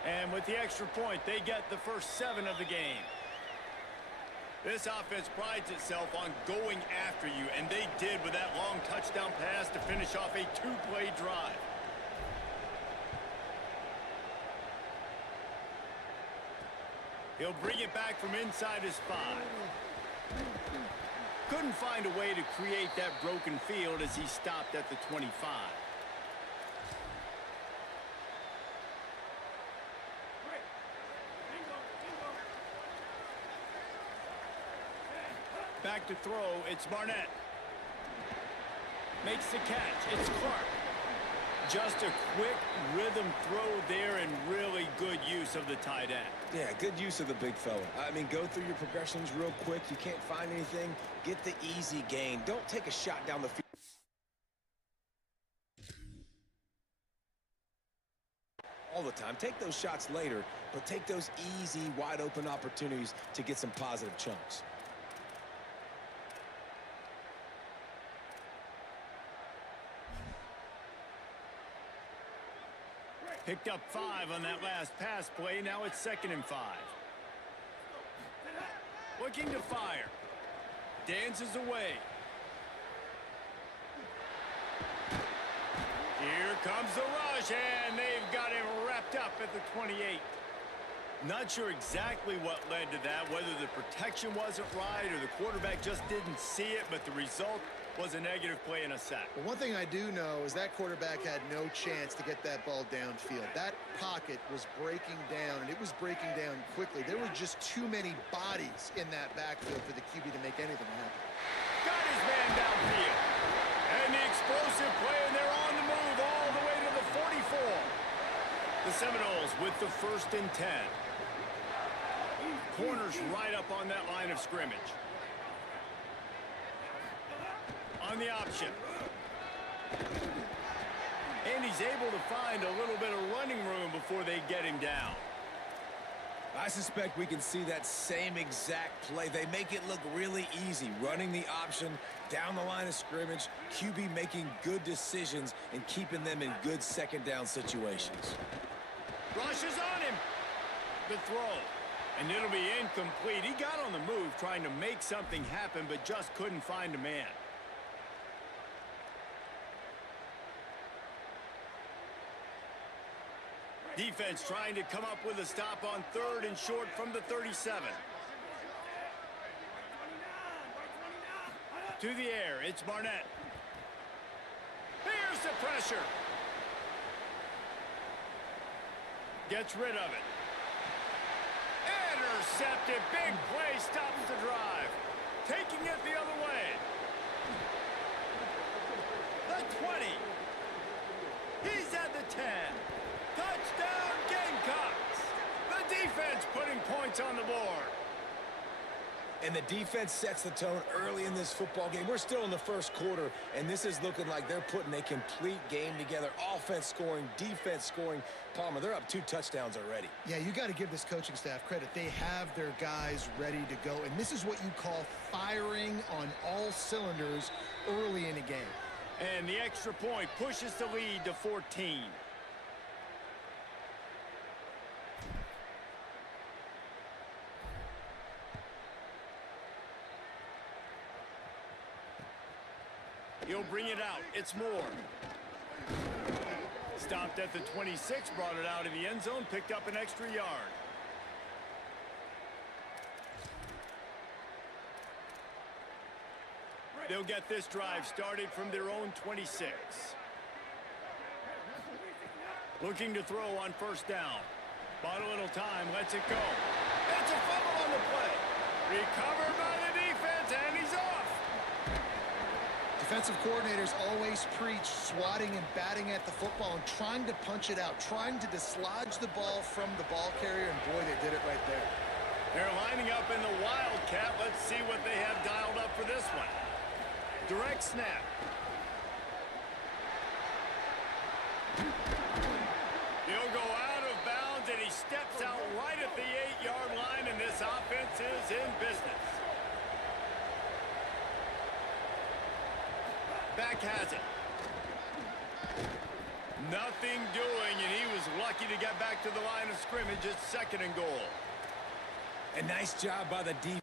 And with the extra point, they get the first 7 of the game. This offense prides itself on going after you, and they did with that long touchdown pass to finish off a 2-play drive. He'll bring it back from inside his 5. Couldn't find a way to create that broken field as he stopped at the 25. Back to throw, it's Barnett. Makes the catch, it's Clark. Just a quick rhythm throw there and really good use of the tight end. Yeah, good use of the big fella. I mean, go through your progressions real quick. You can't find anything. Get the easy gain. Don't take a shot down the field all the time. Take those shots later, but take those easy, wide-open opportunities to get some positive chunks. Picked up 5 on that last pass play. Now it's 2nd and 5. Looking to fire. Dances away. Here comes the rush, and they've got him wrapped up at the 28. Not sure exactly what led to that, whether the protection wasn't right or the quarterback just didn't see it, but the result was a negative play and a sack. Well, one thing I do know is that quarterback had no chance to get that ball downfield. That pocket was breaking down, and it was breaking down quickly. There were just too many bodies in that backfield for the QB to make anything happen. Got his man downfield. And the explosive play, and they're on the move all the way to the 44. The Seminoles with the 1st and 10. Corners right up on that line of scrimmage. On the option. And he's able to find a little bit of running room before they get him down. I suspect we can see that same exact play. They make it look really easy, running the option down the line of scrimmage, QB making good decisions and keeping them in good 2nd down situations. Rushes on him. The throw. And it'll be incomplete. He got on the move trying to make something happen, but just couldn't find a man. Defense trying to come up with a stop on 3rd and short from the 37. To the air, it's Barnett. Here's the pressure. Gets rid of it. Intercepted. Big play stops the drive. Taking it the other way. The 20. He's at the 10. Touchdown, Gamecocks. The defense putting points on the board. And the defense sets the tone early in this football game. We're still in the 1st quarter, and this is looking like they're putting a complete game together. Offense scoring, defense scoring. Palmer, they're up 2 touchdowns already. Yeah, you got to give this coaching staff credit. They have their guys ready to go, and this is what you call firing on all cylinders early in a game. And the extra point pushes the lead to 14. He'll bring it out. It's Moore. Stopped at the 26, brought it out of the end zone, picked up an extra yard. They'll get this drive started from their own 26. Looking to throw on 1st down. Bought a little time, lets it go. It's a fumble on the play. Recovered by the defense, and he's off. Defensive coordinators always preach swatting and batting at the football and trying to punch it out, trying to dislodge the ball from the ball carrier, and boy, they did it right there. They're lining up in the Wildcat. Let's see what they have dialed up for this one. Direct snap. He'll go out of bounds, and he steps out right at the 8-yard line, and this offense is in business. Back has it. Nothing doing, and he was lucky to get back to the line of scrimmage. It's 2nd and goal. A nice job by the defense.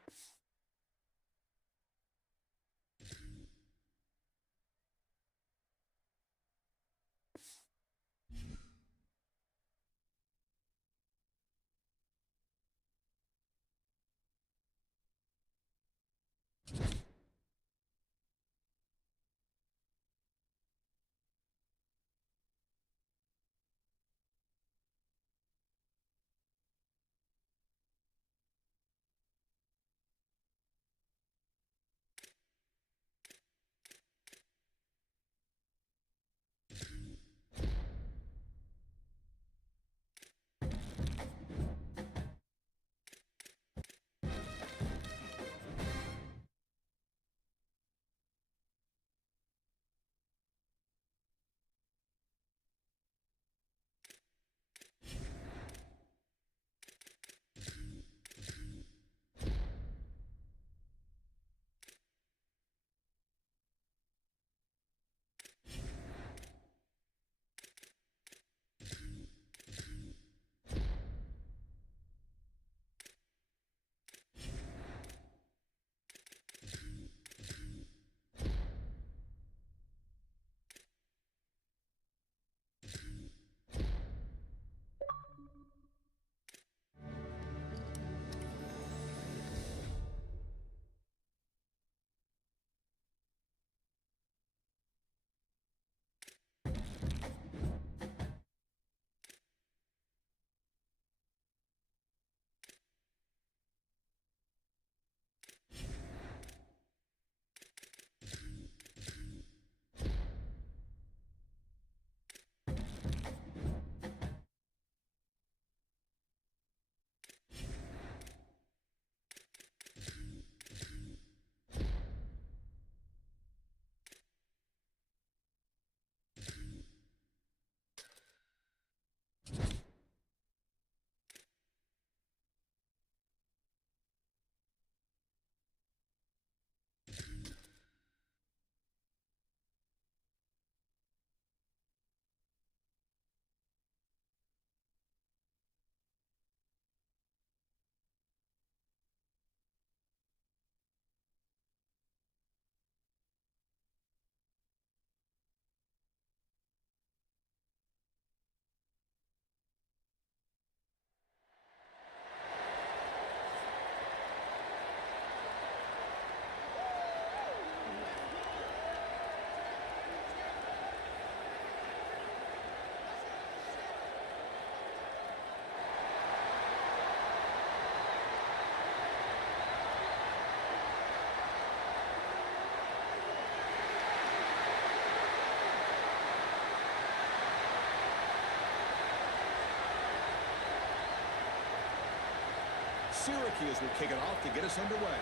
Syracuse will kick it off to get us underway.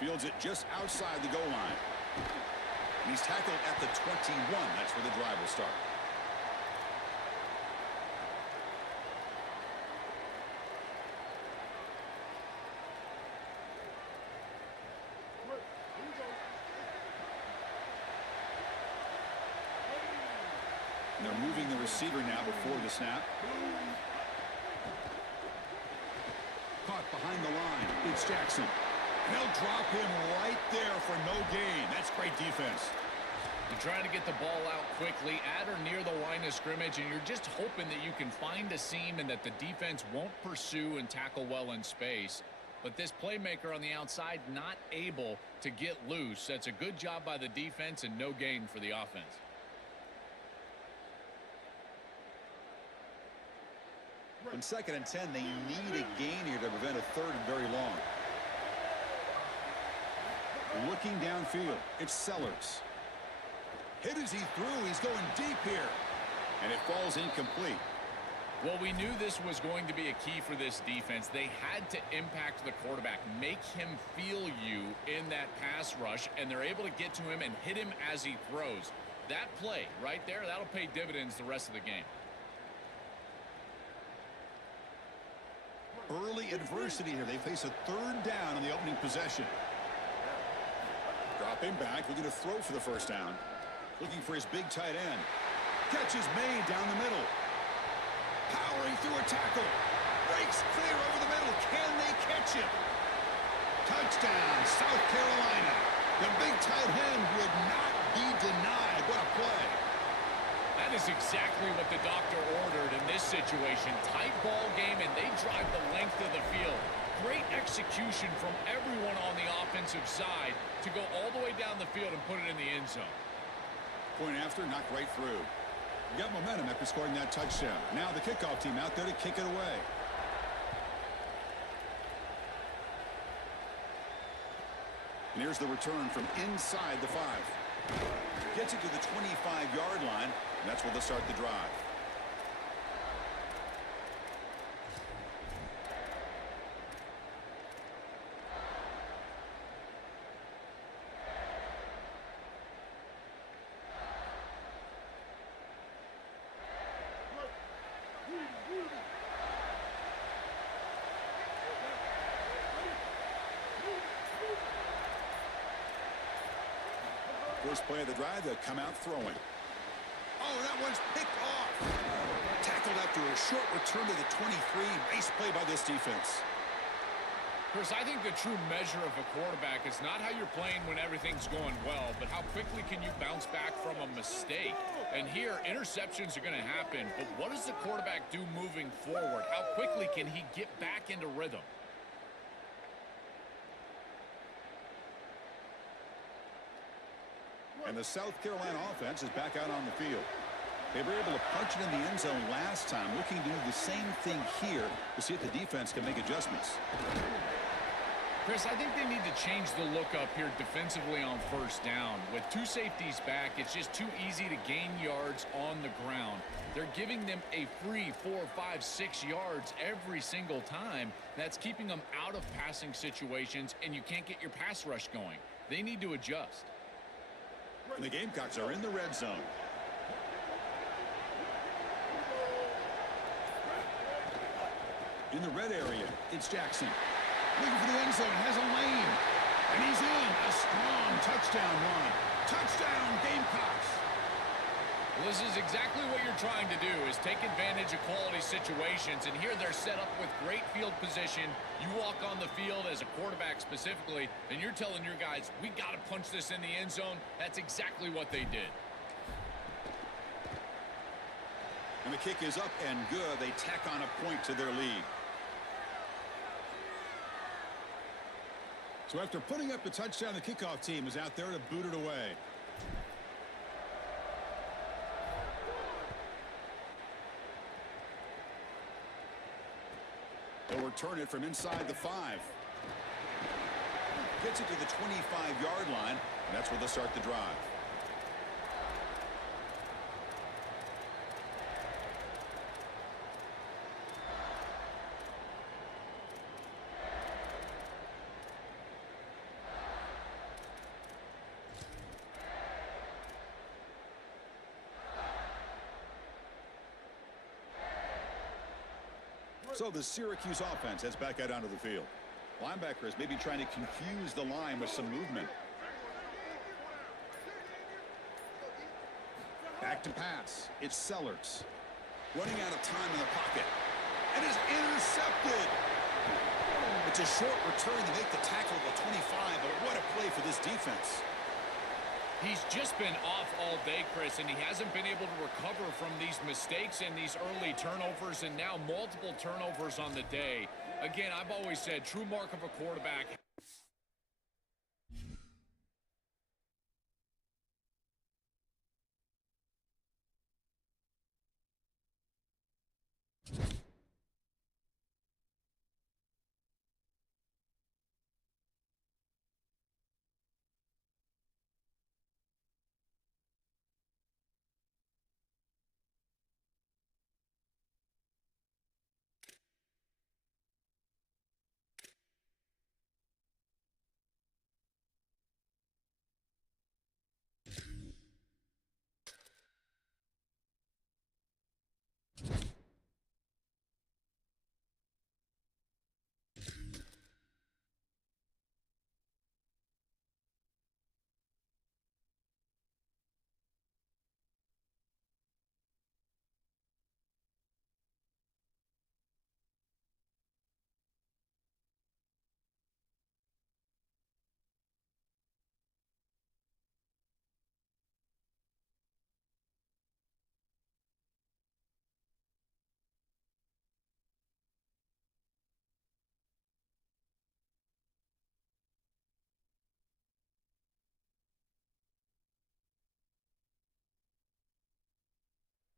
Fields it just outside the goal line. And he's tackled at the 21. That's where the drive will start. And they're moving the receiver now before the snap. Caught behind the line. It's Jackson. They'll drop him right there for no gain. That's great defense. You're trying to get the ball out quickly at or near the line of scrimmage, and you're just hoping that you can find a seam and that the defense won't pursue and tackle well in space. but this playmaker on the outside not able to get loose. That's a good job by the defense and no gain for the offense. On 2nd and 10, they need a gain here to prevent a 3rd and very long. Looking downfield, it's Sellers. Hit as he threw. He's going deep here. And it falls incomplete. Well, we knew this was going to be a key for this defense. They had to impact the quarterback, make him feel you in that pass rush, and they're able to get to him and hit him as he throws. That play right there, that'll pay dividends the rest of the game. Early adversity here. They face a 3rd down on the opening possession. Dropping back, looking to throw for the 1st down. Looking for his big tight end. Catch is made down the middle. Powering through a tackle. Breaks clear over the middle. Can they catch him? Touchdown, South Carolina. The big tight end would not be denied. What a play. That is exactly what the doctor ordered in this situation. Tight ball game, and they drive the length of the field. Great execution from everyone on the offensive side to go all the way down the field and put it in the end zone. Point after, knocked right through. Got momentum after scoring that touchdown. Now the kickoff team out there to kick it away. And here's the return from inside the 5. Gets it to the 25-yard line, and that's where they'll start the drive. First play of the drive, they'll come out throwing. Oh, that one's picked off. Tackled after a short return to the 23. Nice play by this defense. Chris, I think the true measure of a quarterback is not how you're playing when everything's going well, but how quickly can you bounce back from a mistake. And here, interceptions are going to happen, but what does the quarterback do moving forward? How quickly can he get back into rhythm? And the South Carolina offense is back out on the field. They were able to punch it in the end zone last time, looking to do the same thing here to see if the defense can make adjustments. Chris, I think they need to change the look up here defensively on 1st down. With 2 safeties back, it's just too easy to gain yards on the ground. They're giving them a free 4, 5, 6 yards every single time. That's keeping them out of passing situations, and you can't get your pass rush going. They need to adjust. And the Gamecocks are in the red zone. In the red area, it's Jackson. Looking for the end zone, has a lane. And he's in. A strong touchdown run. Touchdown, Gamecocks. Well, this is exactly what you're trying to do, is take advantage of quality situations. And here they're set up with great field position. You walk on the field as a quarterback specifically, and you're telling your guys, we got to punch this in the end zone. That's exactly what they did. And the kick is up and good. They tack on a point to their lead. So after putting up the touchdown, the kickoff team is out there to boot it away. They'll return it from inside the 5. Gets it to the 25-yard line, and that's where they'll start the drive. So the Syracuse offense heads back out onto the field. Linebackers maybe trying to confuse the line with some movement. Back to pass. It's Sellers. Running out of time in the pocket. And is intercepted. It's a short return to make the tackle at the 25, but what a play for this defense. He's just been off all day, Chris, and he hasn't been able to recover from these mistakes and these early turnovers, and now multiple turnovers on the day. Again, I've always said true mark of a quarterback.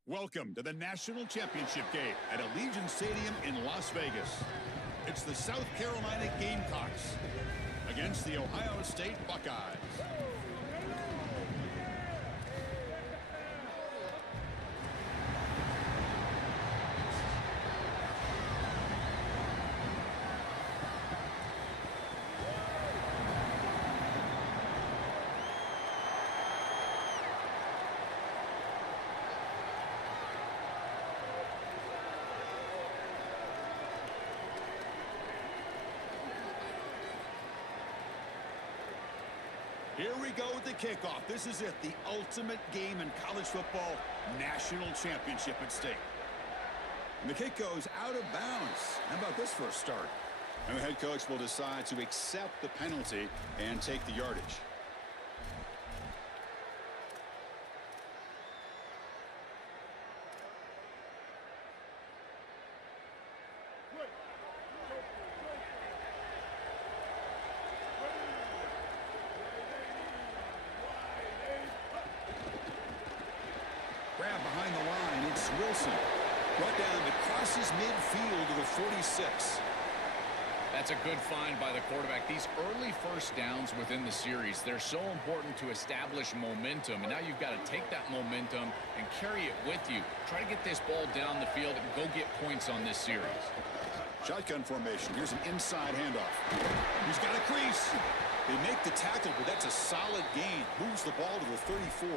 Welcome to the National Championship game at Allegiant Stadium in Las Vegas. It's the South Carolina Gamecocks against the Ohio State Buckeyes. Here we go with the kickoff. This is it, the ultimate game in college football, national championship at stake. And the kick goes out of bounds. How about this for a start? And the head coach will decide to accept the penalty and take the yardage. Grab behind the line, it's Wilson. Brought down that crosses midfield to the 46. That's a good find by the quarterback. These early first downs within the series, they're so important to establish momentum. And now you've got to take that momentum and carry it with you. Try to get this ball down the field and go get points on this series. Shotgun formation. Here's an inside handoff. He's got a crease. They make the tackle, but that's a solid gain. Moves the ball to the 34.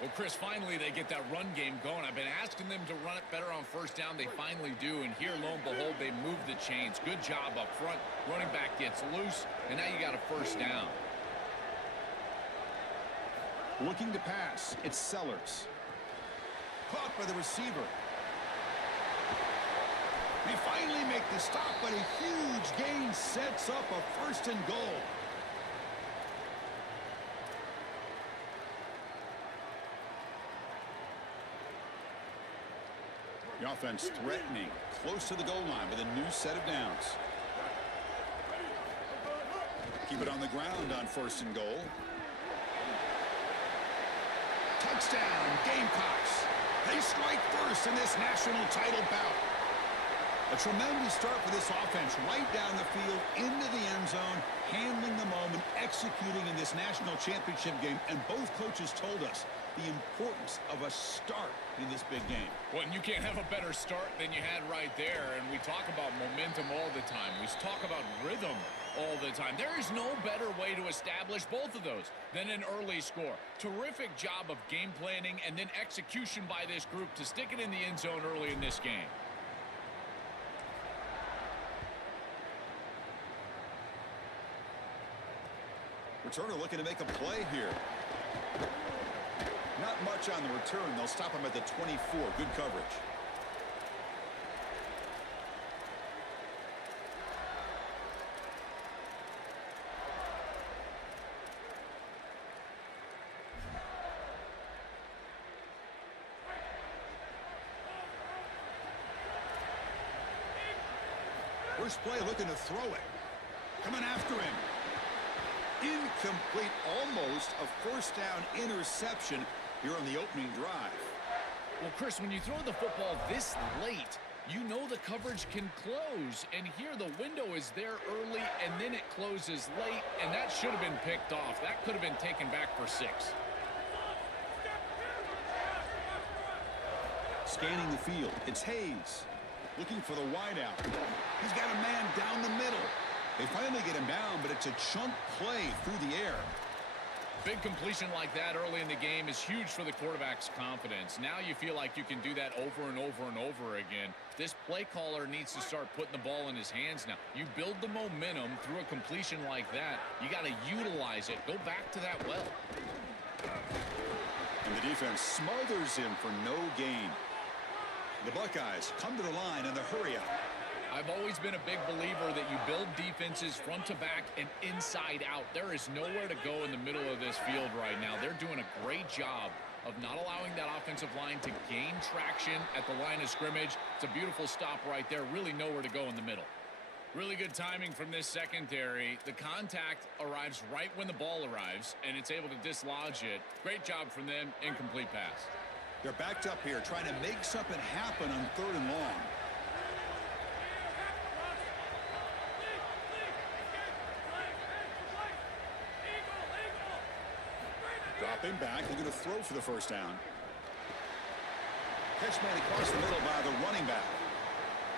Well, Chris, finally they get that run game going. I've been asking them to run it better on first down. They finally do, and here, lo and behold, they move the chains. Good job up front. Running back gets loose, and now you got a first down. Looking to pass. It's Sellers. Caught by the receiver. They finally make the stop, but a huge gain sets up a first and goal. The offense threatening, close to the goal line with a new set of downs. Keep it on the ground on first and goal. Touchdown, Gamecocks. They strike first in this national title bout. A tremendous start for this offense, right down the field, into the end zone, handling the moment, executing in this national championship game. And both coaches told us the importance of a start in this big game. Well, and you can't have a better start than you had right there. And we talk about momentum all the time. We talk about rhythm all the time. There is no better way to establish both of those than an early score. Terrific job of game planning and then execution by this group to stick it in the end zone early in this game. Returner looking to make a play here. Not much on the return. They'll stop him at the 24. Good coverage. first play looking to throw it. Coming after him. Incomplete, almost a first down interception here on the opening drive. Well, Chris, when you throw the football this late, you know the coverage can close. And here the window is there early, and then it closes late, and that should have been picked off. That could have been taken back for 6. Scanning the field, it's Hayes. Looking for the wideout. He's got a man down the middle. They finally get him down, but it's a chunk play through the air. Big completion like that early in the game is huge for the quarterback's confidence. Now you feel like you can do that over and over and over again. This play caller needs to start putting the ball in his hands now. You build the momentum through a completion like that. You got to utilize it. Go back to that well. And the defense smothers him for no gain. The Buckeyes come to the line in the hurry-up. I've always been a big believer that you build defenses front to back and inside out. There is nowhere to go in the middle of this field right now. They're doing a great job of not allowing that offensive line to gain traction at the line of scrimmage. It's a beautiful stop right there. Really nowhere to go in the middle. Really good timing from this secondary. The contact arrives right when the ball arrives, and it's able to dislodge it. Great job from them. Incomplete pass. They're backed up here trying to make something happen on 3rd and long. Dropping back, they're going to throw for the first down. Catch made across the middle by the running back.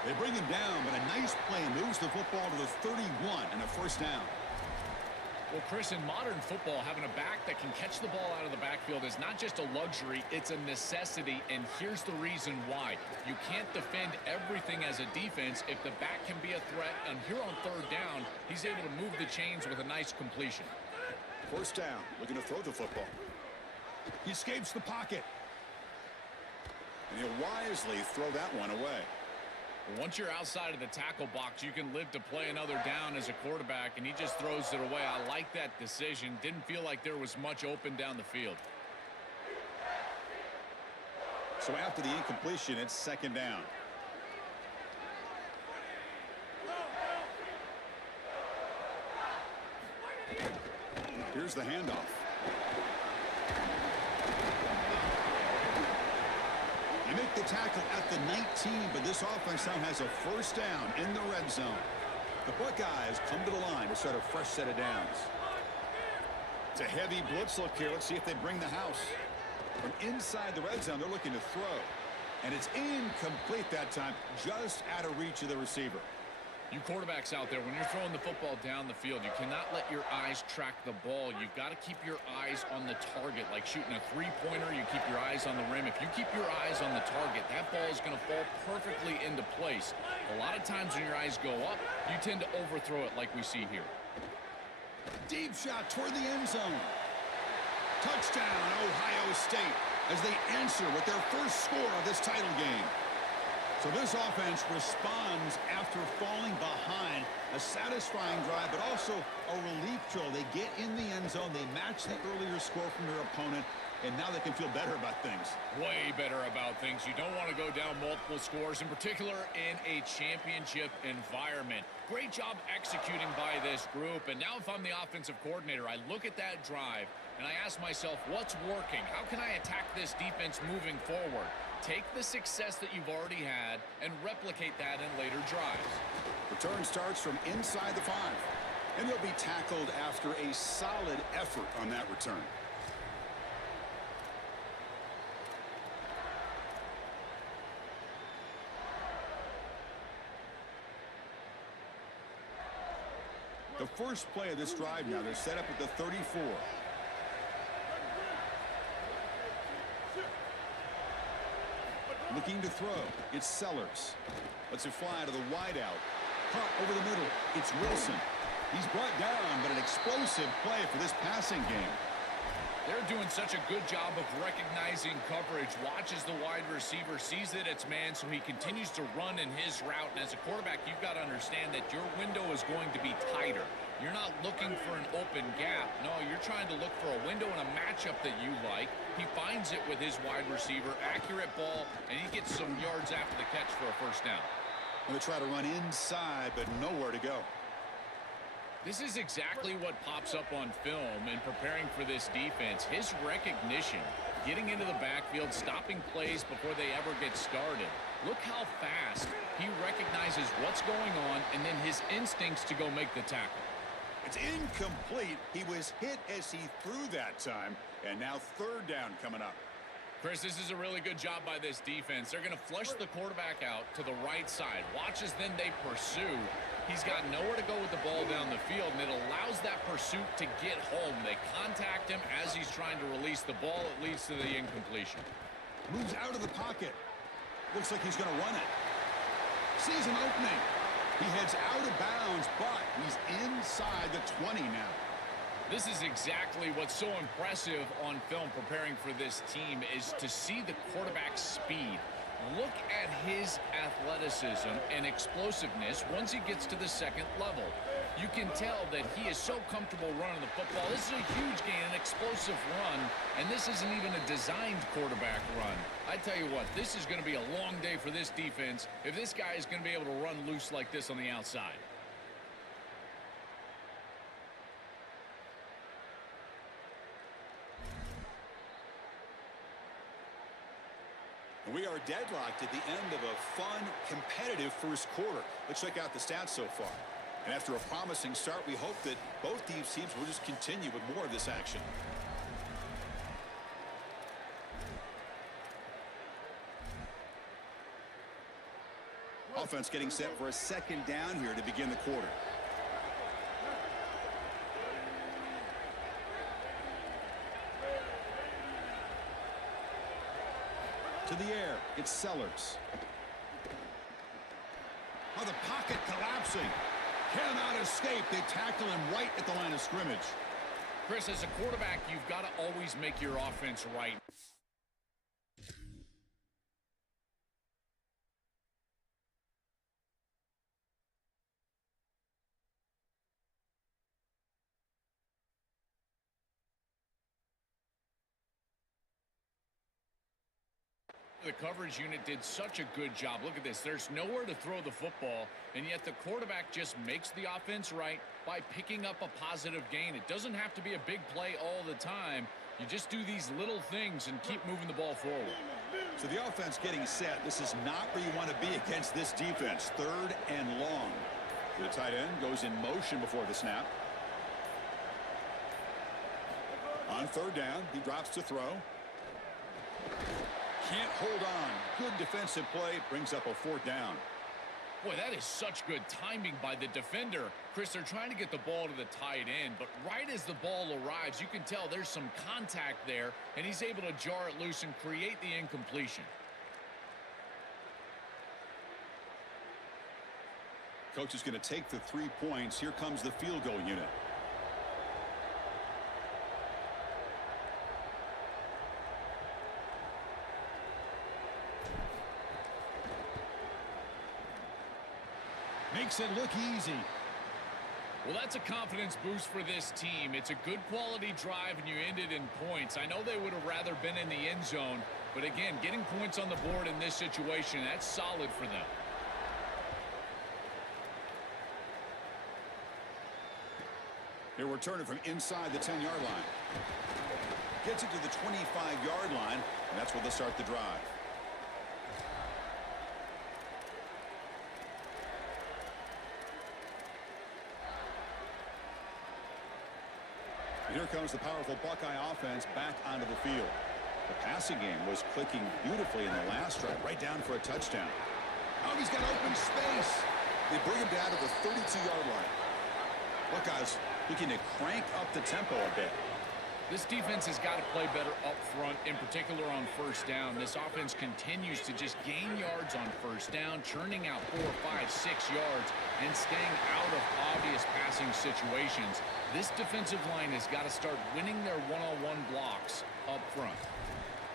They bring him down, but a nice play moves the football to the 31 and a first down. Well, Chris, in modern football, having a back that can catch the ball out of the backfield is not just a luxury, it's a necessity, and here's the reason why. You can't defend everything as a defense if the back can be a threat, and here on 3rd down, he's able to move the chains with a nice completion. First down, looking to throw the football. He escapes the pocket. And he'll wisely throw that one away. Once you're outside of the tackle box, you can live to play another down as a quarterback, and he just throws it away. I like that decision. Didn't feel like there was much open down the field. So after the incompletion, it's 2nd down. Here's the handoff. They make the tackle at the 19, but this offense now has a first down in the red zone. The Buckeyes come to the line to start a fresh set of downs. It's a heavy blitz look here. Let's see if they bring the house. From inside the red zone, they're looking to throw. And it's incomplete that time, just out of reach of the receiver. You quarterbacks out there, when you're throwing the football down the field, you cannot let your eyes track the ball. You've got to keep your eyes on the target. Like shooting a three-pointer, you keep your eyes on the rim. If you keep your eyes on the target, that ball is going to fall perfectly into place. A lot of times when your eyes go up, you tend to overthrow it like we see here. Deep shot toward the end zone. Touchdown, Ohio State, as they answer with their first score of this title game. So this offense responds after falling behind. A satisfying drive, but also a relief throw. They get in the end zone. They match the earlier score from their opponent, and now they can feel better about things. Way better about things. You don't want to go down multiple scores, in particular in a championship environment. Great job executing by this group. And now if I'm the offensive coordinator, I look at that drive, and I ask myself, what's working? How can I attack this defense moving forward? Take the success that you've already had and replicate that in later drives. Return starts from inside the 5. And he'll be tackled after a solid effort on that return. The first play of this drive now, they're set up at the 34. Looking to throw. It's Sellers. Lets it fly to the wideout. Caught over the middle. It's Wilson. He's brought down, but an explosive play for this passing game. They're doing such a good job of recognizing coverage. Watches the wide receiver, sees that it's man, so he continues to run in his route. And as a quarterback, you've got to understand that your window is going to be tighter. You're not looking for an open gap. No, you're trying to look for a window and a matchup that you like. He finds it with his wide receiver. Accurate ball, and he gets some yards after the catch for a first down. They try to run inside, but nowhere to go. This is exactly what pops up on film in preparing for this defense. His recognition, getting into the backfield, stopping plays before they ever get started. Look how fast he recognizes what's going on and then his instincts to go make the tackle. It's incomplete. He was hit as he threw that time, and now third down coming up. Chris, this is a really good job by this defense. They're going to flush the quarterback out to the right side. Watch as then they pursue. He's got nowhere to go with the ball down the field, and it allows that pursuit to get home. They contact him as he's trying to release the ball. It leads to the incompletion. Moves out of the pocket. Looks like he's going to run it. Sees an opening. He heads out of bounds, but he's inside the 20 now. This is exactly what's so impressive on film preparing for this team is to see the quarterback's speed. Look at his athleticism and explosiveness once he gets to the second level. You can tell that he is so comfortable running the football. This is a huge gain, an explosive run, and this isn't even a designed quarterback run. I tell you what, this is going to be a long day for this defense if this guy is going to be able to run loose like this on the outside. We are deadlocked at the end of a fun, competitive first quarter. Let's check out the stats so far. And after a promising start, we hope that both these teams will just continue with more of this action. Offense getting set for a second down here to begin the quarter. To the air, it's Sellers. Oh, the pocket collapsing. Cannot escape. They tackle him right at the line of scrimmage. Chris, as a quarterback, you've got to always make your offense right. The coverage unit did such a good job. Look at this. There's nowhere to throw the football, and yet the quarterback just makes the offense right by picking up a positive gain. It doesn't have to be a big play all the time. You just do these little things and keep moving the ball forward. So the offense getting set. This is not where you want to be against this defense. Third and long. The tight end goes in motion before the snap. On third down, he drops to throw. Can't hold on. Good defensive play. Brings up a fourth down. Boy, that is such good timing by the defender. Chris, they're trying to get the ball to the tight end, but right as the ball arrives, you can tell there's some contact there, and he's able to jar it loose and create the incompletion. Coach is going to take the 3 points. Here comes the field goal unit. Makes it look easy. Well, that's a confidence boost for this team. It's a good quality drive, and you ended in points. I know they would have rather been in the end zone, but again, getting points on the board in this situation, that's solid for them. Here we're turning from inside the 10-yard line. Gets it to the 25-yard line, and that's where they'll start the drive. Here comes the powerful Buckeye offense back onto the field. The passing game was clicking beautifully in the last drive, right down for a touchdown. Oh, he's got open space. They bring him down to the 32-yard line. Buckeyes looking to crank up the tempo a bit. This defense has got to play better up front, in particular on first down. This offense continues to just gain yards on first down, churning out 4, 5, 6 yards, and staying out of obvious passing situations. This defensive line has got to start winning their one-on-one blocks up front.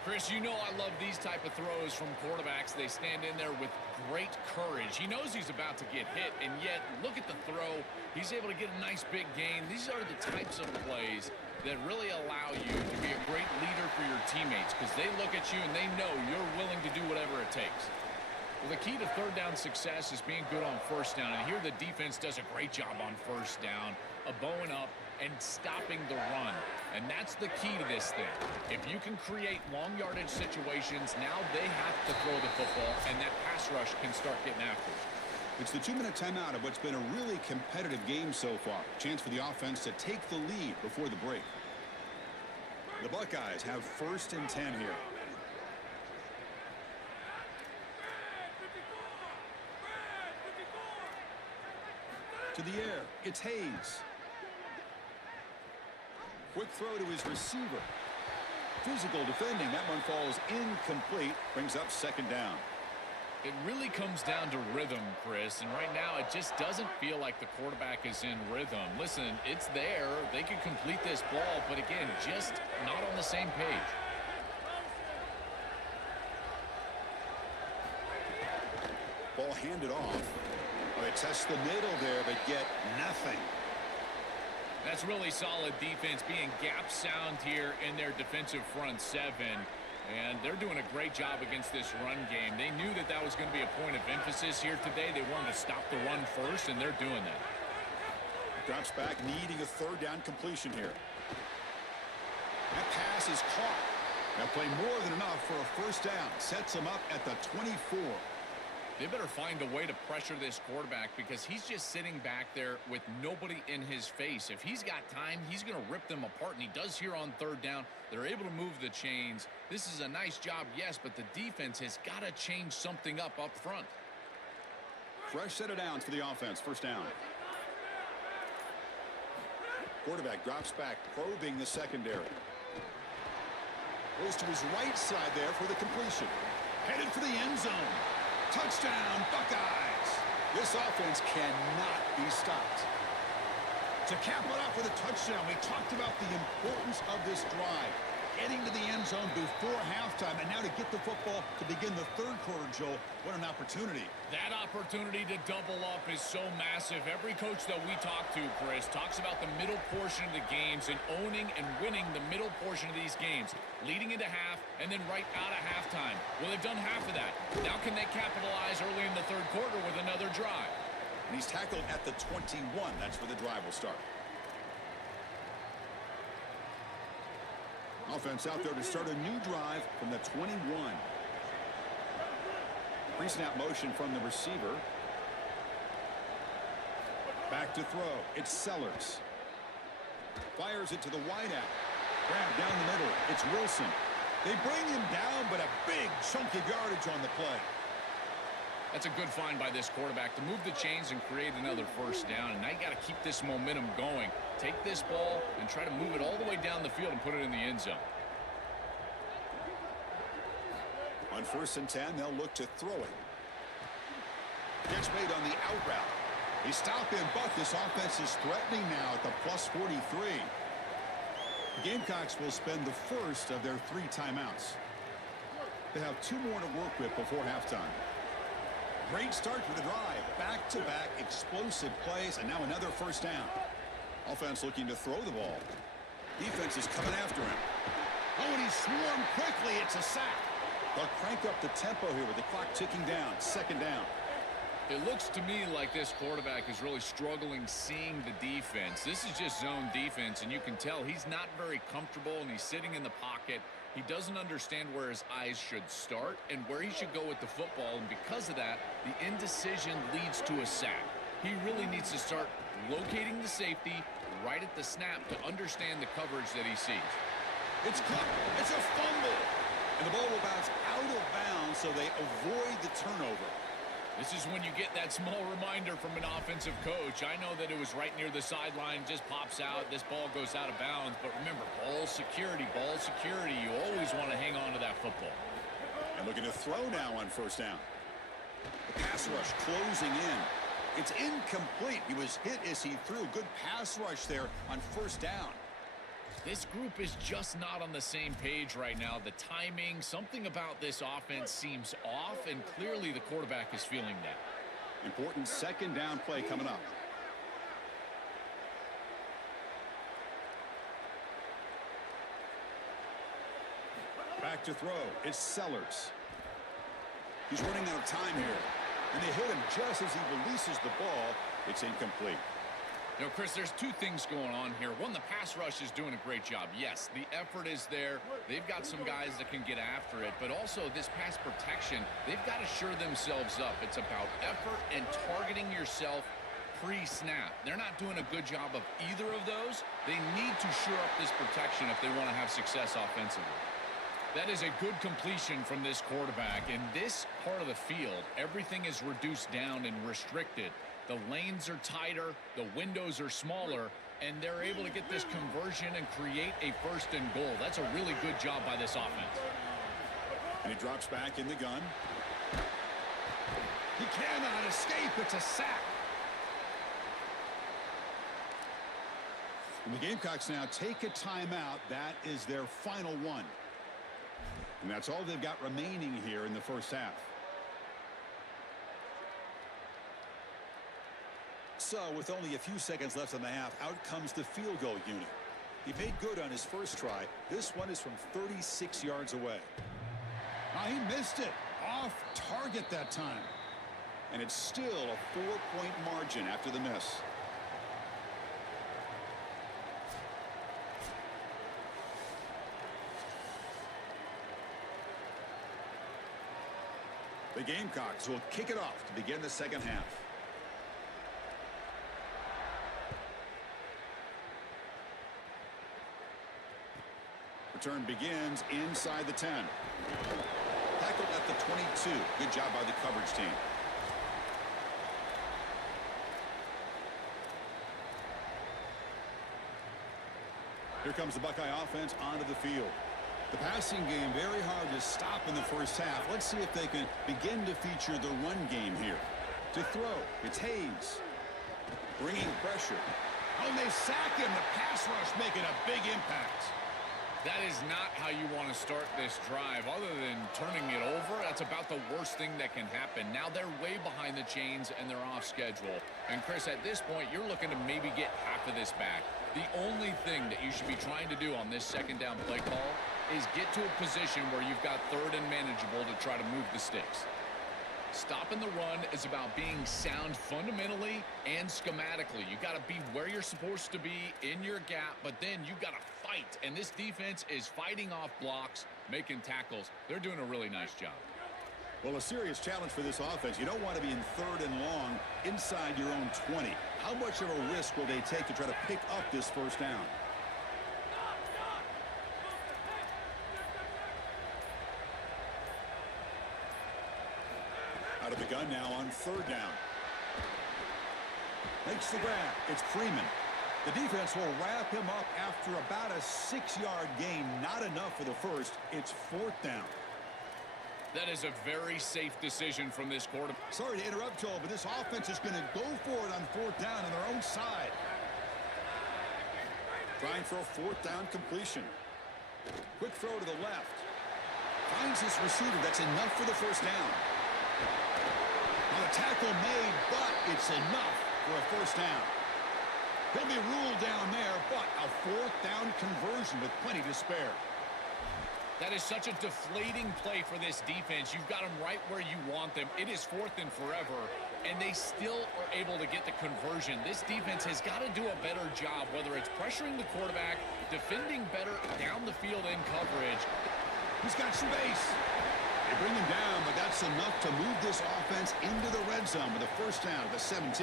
Chris, you know I love these type of throws from quarterbacks. They stand in there with great courage. He knows he's about to get hit, and yet look at the throw. He's able to get a nice big gain. These are the types of plays that really allow you to be a great leader for your teammates because they look at you and they know you're willing to do whatever it takes. Well, the key to third down success is being good on first down. And here the defense does a great job on first down of bowing up and stopping the run. And that's the key to this thing. If you can create long yardage situations, now they have to throw the football, and that pass rush can start getting after it. It's the 2-minute timeout of what's been a really competitive game so far. Chance for the offense to take the lead before the break. The Buckeyes have 1st and 10 here. To the air, it's Hayes. Quick throw to his receiver. Physical defending, that one falls incomplete, brings up 2nd down. It really comes down to rhythm, Chris, and right now it just doesn't feel like the quarterback is in rhythm. Listen, it's there. They can complete this ball, but again, just not on the same page. Ball handed off. They test the middle there, but get nothing. That's really solid defense, being gap sound here in their defensive front 7. And they're doing a great job against this run game. They knew that that was going to be a point of emphasis here today. They wanted to stop the run first, and they're doing that. Drops back, needing a 3rd down completion here. That pass is caught. That play more than enough for a 1st down. Sets him up at the 24. They better find a way to pressure this quarterback because he's just sitting back there with nobody in his face. If he's got time, he's going to rip them apart, and he does here on 3rd down. They're able to move the chains. This is a nice job, yes, but the defense has got to change something up front. Fresh set of downs for the offense. 1st down. Quarterback drops back, probing the secondary. Goes to his right side there for the completion. Headed for the end zone. Touchdown, Buckeyes! This offense cannot be stopped. To cap it off with a touchdown, we talked about the importance of this drive. Getting to the end zone before halftime, and now to get the football to begin the 3rd quarter, Joel. What an opportunity. That opportunity to double up is so massive. Every coach that we talk to, Chris, talks about the middle portion of the games and owning and winning the middle portion of these games, leading into half and then right out of halftime. Well, they've done half of that. Now can they capitalize early in the 3rd quarter with another drive? And he's tackled at the 21. That's where the drive will start. Offense out there to start a new drive from the 21. Pre-snap motion from the receiver. Back to throw. It's Sellers. Fires it to the wideout. Grab down the middle. It's Wilson. They bring him down, but a big chunk of yardage on the play. That's a good find by this quarterback to move the chains and create another 1st down. And now you got to keep this momentum going. Take this ball and try to move it all the way down the field and put it in the end zone. On 1st and 10, they'll look to throw it. Catch made on the out route. They stop him, but this offense is threatening now at the plus 43. The Gamecocks will spend the 1st of their 3 timeouts. They have 2 more to work with before halftime. Great start for the drive. Back-to-back explosive plays, and now another 1st down. Offense looking to throw the ball. Defense is coming after him. Oh, and he swarmed quickly. It's a sack. They'll crank up the tempo here with the clock ticking down. 2nd down. It looks to me like this quarterback is really struggling seeing the defense. This is just zone defense, and you can tell he's not very comfortable, and he's sitting in the pocket. He doesn't understand where his eyes should start and where he should go with the football, and because of that, the indecision leads to a sack. He really needs to start locating the safety right at the snap to understand the coverage that he sees. It's caught. It's a fumble. And the ball will bounce out of bounds, so they avoid the turnover. This is when you get that small reminder from an offensive coach. I know that it was right near the sideline, just pops out. This ball goes out of bounds. But remember, ball security, ball security. You always want to hang on to that football. And looking to throw now on 1st down. The pass rush closing in. It's incomplete. He was hit as he threw. Good pass rush there on 1st down. This group is just not on the same page right now. The timing, something about this offense seems off, and clearly the quarterback is feeling that. Important 2nd down play coming up. Back to throw. It's Sellers. He's running out of time here. And they hit him just as he releases the ball. It's incomplete. You know, Chris, there's two things going on here. One, the pass rush is doing a great job. Yes, the effort is there. They've got some guys that can get after it. But also this pass protection, they've got to shore themselves up. It's about effort and targeting yourself pre-snap. They're not doing a good job of either of those. They need to shore up this protection if they want to have success offensively. That is a good completion from this quarterback. In this part of the field, everything is reduced down and restricted. The lanes are tighter, the windows are smaller, and they're able to get this conversion and create a 1st and goal. That's a really good job by this offense. And he drops back in the gun. He cannot escape. It's a sack. And the Gamecocks now take a timeout. That is their final one. And that's all they've got remaining here in the first half. So with only a few seconds left in the half, out comes the field goal unit. He made good on his first try. This one is from 36 yards away. He missed it. Off target that time. And it's still a 4-point margin after the miss. The Gamecocks will kick it off to begin the second half. Return begins inside the 10. Tackled at the 22. Good job by the coverage team. Here comes the Buckeye offense onto the field. The passing game very hard to stop in the first half. Let's see if they can begin to feature the run game here. To throw, it's Hayes. Bringing pressure. And they sack him. The pass rush making a big impact. That is not how you want to start this drive. Other than turning it over, that's about the worst thing that can happen. Now they're way behind the chains and they're off schedule. And Chris, at this point, you're looking to maybe get half of this back. The only thing that you should be trying to do on this second down play call is get to a position where you've got 3rd and manageable to try to move the sticks. Stopping the run is about being sound fundamentally and schematically. You got to be where you're supposed to be in your gap, but then you got to fight. And this defense is fighting off blocks, making tackles. They're doing a really nice job. Well, a serious challenge for this offense. You don't want to be in 3rd and long inside your own 20. How much of a risk will they take to try to pick up this first down? Out of the gun now on 3rd down. Makes the grab. It's Freeman. The defense will wrap him up after about a 6-yard gain. Not enough for the first. It's 4th down. That is a very safe decision from this quarterback. Sorry to interrupt, Joel, but this offense is going to go for it on 4th down on their own side. Trying for a 4th down completion. Quick throw to the left. Finds his receiver. That's enough for the first down. Now the tackle made, but it's enough for a first down. He'll be ruled down there, but a 4th down conversion with plenty to spare. That is such a deflating play for this defense. You've got them right where you want them. It is 4th and forever, and they still are able to get the conversion. This defense has got to do a better job, whether it's pressuring the quarterback, defending better down the field in coverage. He's got space. They bring him down, but that's enough to move this offense into the red zone with a first down at the 17.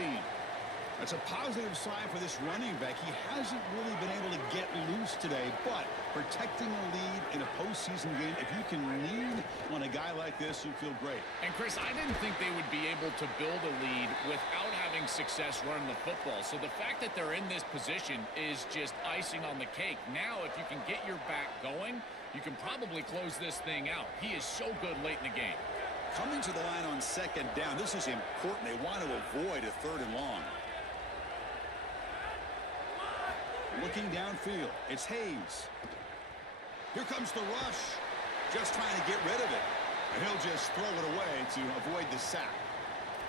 That's a positive sign for this running back. He hasn't really been able to get loose today, but protecting a lead in a postseason game, if you can lean on a guy like this, you feel great. And Chris, I didn't think they would be able to build a lead without having success running the football. So the fact that they're in this position is just icing on the cake. Now, if you can get your back going, you can probably close this thing out. He is so good late in the game. Coming to the line on 2nd down, this is important. They want to avoid a 3rd and long. Looking downfield, it's Hayes. Here comes the rush. Just trying to get rid of it. And he'll just throw it away to avoid the sack.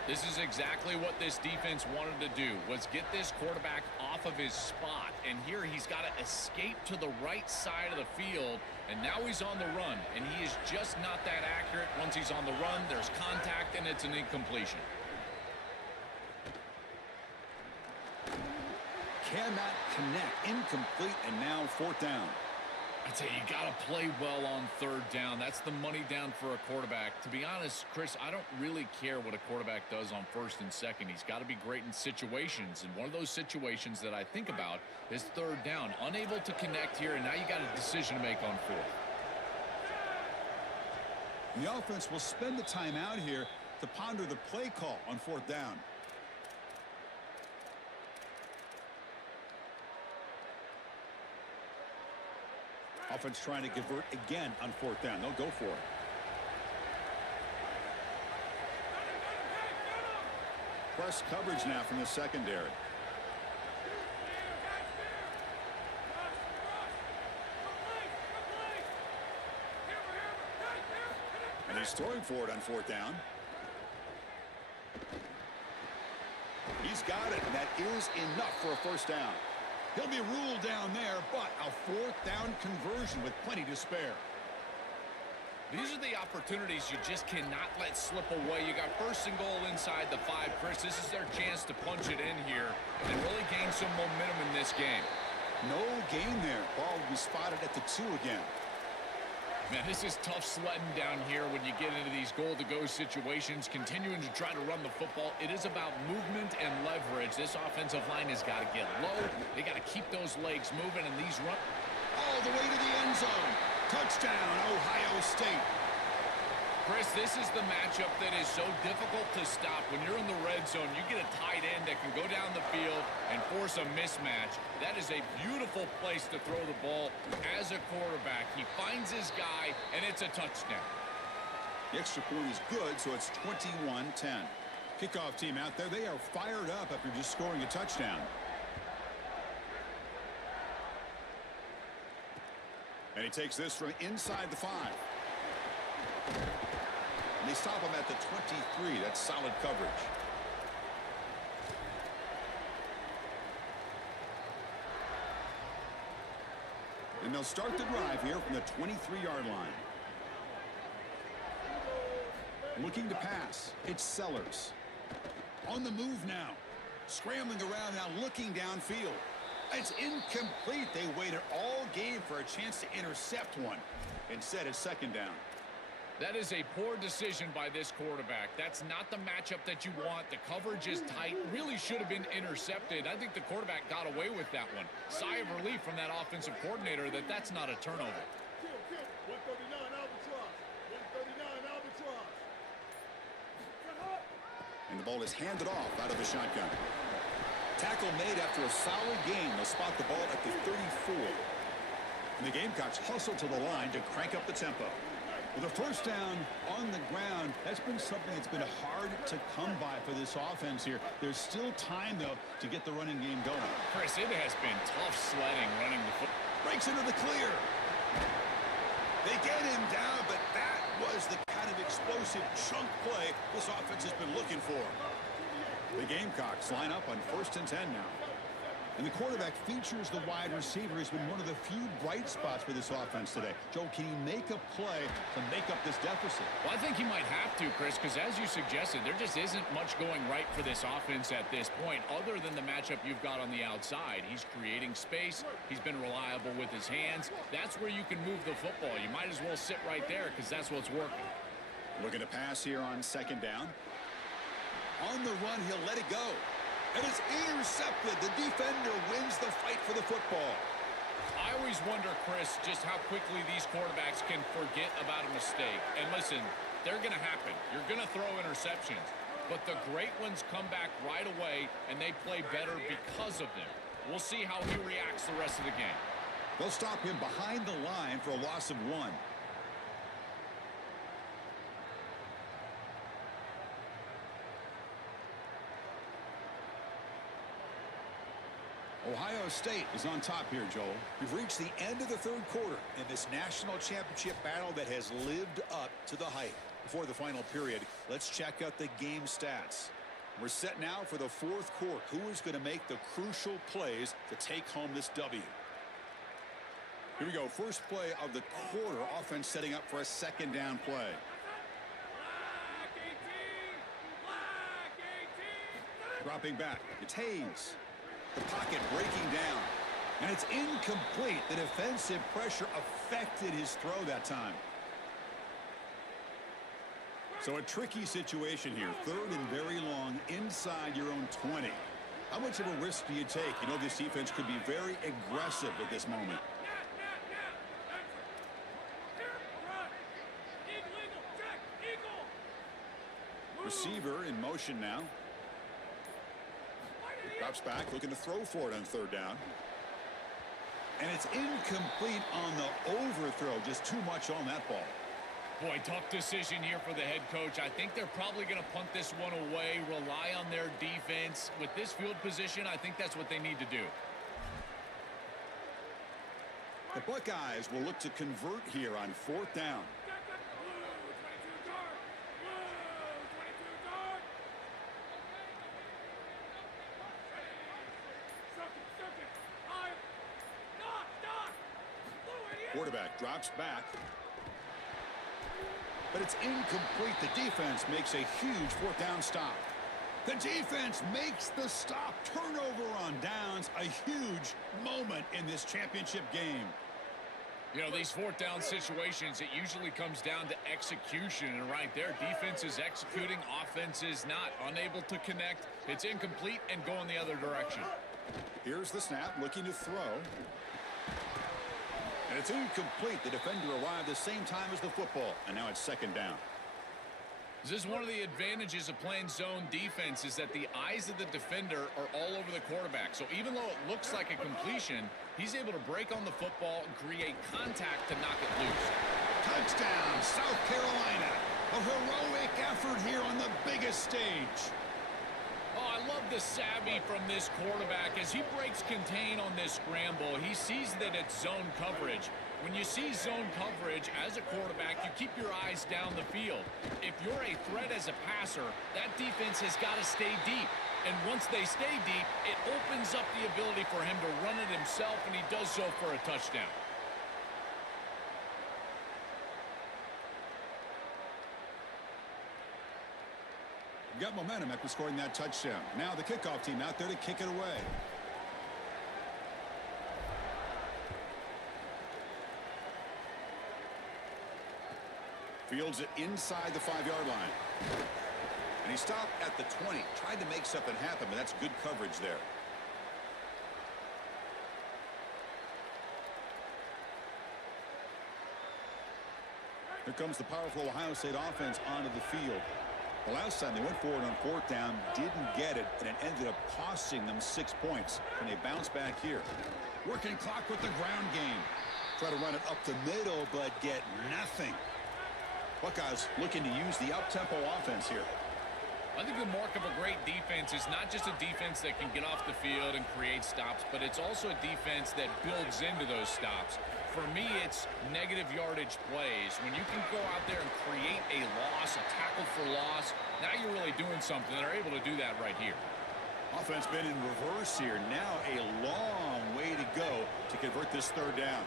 This is exactly what this defense wanted to do, was get this quarterback off of his spot. And here he's got to escape to the right side of the field, and now he's on the run. And he is just not that accurate. Once he's on the run, there's contact, and it's an incompletion. Cannot connect. Incomplete, and now 4th down. I tell you, you got to play well on 3rd down. That's the money down for a quarterback. To be honest, Chris, I don't really care what a quarterback does on 1st and 2nd. He's got to be great in situations, and one of those situations that I think about is 3rd down. Unable to connect here, and now you got a decision to make on 4th. The offense will spend the time out here to ponder the play call on 4th down. Offense trying to convert again on 4th down. They'll go for it. Press coverage now from the secondary. And he's throwing for it on 4th down. He's got it, and that is enough for a 1st down. He'll be ruled down there, but a 4th down conversion with plenty to spare. These are the opportunities you just cannot let slip away. You got 1st and goal inside the 5, Chris. This is their chance to punch it in here and really gain some momentum in this game. No gain there. Ball will be spotted at the 2 again. Man, this is tough sledding down here when you get into these goal-to-go situations, continuing to try to run the football. It is about movement and leverage. This offensive line has got to get low. They got to keep those legs moving, and these run all the way to the end zone. Touchdown, Ohio State. Chris, this is the matchup that is so difficult to stop. When you're in the red zone, you get a tight end that can go down the field and force a mismatch. That is a beautiful place to throw the ball as a quarterback. He finds his guy, and it's a touchdown. The extra point is good, so it's 21-10. Kickoff team out there, they are fired up after just scoring a touchdown. And he takes this from inside the 5. And they stop him at the 23. That's solid coverage. And they'll start the drive here from the 23-yard line. Looking to pass. It's Sellers. On the move now. Scrambling around now, looking downfield. It's incomplete. They waited all game for a chance to intercept one. Instead, it's 2nd down. That is a poor decision by this quarterback. That's not the matchup that you want. The coverage is tight. Really should have been intercepted. I think the quarterback got away with that one. Sigh of relief from that offensive coordinator that that's not a turnover. 139 Albatross. 139 Albatross. And the ball is handed off out of the shotgun. Tackle made after a solid gain. They'll spot the ball at the 34. And the Gamecocks hustle to the line to crank up the tempo. With a 1st down on the ground, that's been something that's been hard to come by for this offense here. There's still time, though, to get the running game going. Chris, it has been tough sledding running the football. Breaks into the clear. They get him down, but that was the kind of explosive chunk play this offense has been looking for. The Gamecocks line up on 1st and 10 now. And the quarterback features the wide receiver. Has been one of the few bright spots for this offense today. Joe, can he make a play to make up this deficit? Well, I think he might have to, Chris, because as you suggested, there just isn't much going right for this offense at this point, other than the matchup you've got on the outside. He's creating space. He's been reliable with his hands. That's where you can move the football. You might as well sit right there because that's what's working. Looking to pass here on 2nd down. On the run, he'll let it go. And it's intercepted. The defender wins the fight for the football. I always wonder, Chris, just how quickly these quarterbacks can forget about a mistake. And listen, they're going to happen. You're going to throw interceptions. But the great ones come back right away, and they play better because of them. We'll see how he reacts the rest of the game. They'll stop him behind the line for a loss of 1. Ohio State is on top here, Joel. We've reached the end of the 3rd quarter in this national championship battle that has lived up to the hype. Before the final period, let's check out the game stats. We're set now for the fourth quarter. Who is going to make the crucial plays to take home this W? Here we go. First play of the quarter. Offense setting up for a second down play. Dropping back. It's Hayes. The pocket breaking down. And it's incomplete. The defensive pressure affected his throw that time. So a tricky situation here. Third and very long inside your own 20. How much of a risk do you take? You know this defense could be very aggressive at this moment. Receiver in motion now. Drops back, looking to throw for it on third down. And it's incomplete on the overthrow. Just too much on that ball. Boy, tough decision here for the head coach. I think they're probably going to punt this one away, rely on their defense. With this field position, I think that's what they need to do. The Buckeyes will look to convert here on fourth down. Quarterback drops back. But it's incomplete. The defense makes a huge fourth down stop. The defense makes the stop. Turnover on downs. A huge moment in this championship game. You know, these fourth down situations, it usually comes down to execution. And right there, defense is executing, offense is not. Unable to connect. It's incomplete and going the other direction. Here's the snap, looking to throw. And it's incomplete. The defender arrived the same time as the football. And now it's second down. This is one of the advantages of playing zone defense is that the eyes of the defender are all over the quarterback. So even though it looks like a completion, he's able to break on the football and create contact to knock it loose. Touchdown, South Carolina. A heroic effort here on the biggest stage. Oh, I love the savvy from this quarterback. As he breaks contain on this scramble, he sees that it's zone coverage. When you see zone coverage as a quarterback, you keep your eyes down the field. If you're a threat as a passer, that defense has got to stay deep. And once they stay deep, it opens up the ability for him to run it himself, and he does so for a touchdown. Got momentum after scoring that touchdown. Now the kickoff team out there to kick it away. Fields it inside the 5-yard line. And he stopped at the 20. Tried to make something happen, but that's good coverage there. Here comes the powerful Ohio State offense onto the field. The last time they went forward on fourth down, didn't get it, and it ended up costing them 6 points. And they bounce back here. Working clock with the ground game. Try to run it up the middle, but get nothing. Buckeyes looking to use the up-tempo offense here. I think the mark of a great defense is not just a defense that can get off the field and create stops, but it's also a defense that builds into those stops. For me, it's negative yardage plays. When you can go out there and create a loss, a tackle for loss, now you're really doing something. They're able to do that right here. Offense been in reverse here. Now a long way to go to convert this third down.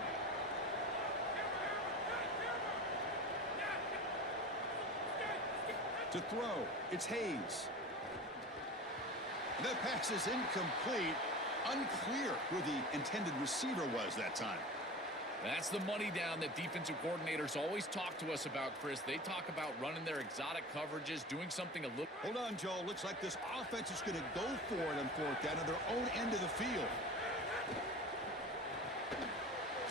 To throw, it's Hayes. That pass is incomplete. Unclear who the intended receiver was that time. That's the money down that defensive coordinators always talk to us about, Chris. They talk about running their exotic coverages, doing something a little... Hold on, Joe. Looks like this offense is going to go for it on fourth down at their own end of the field.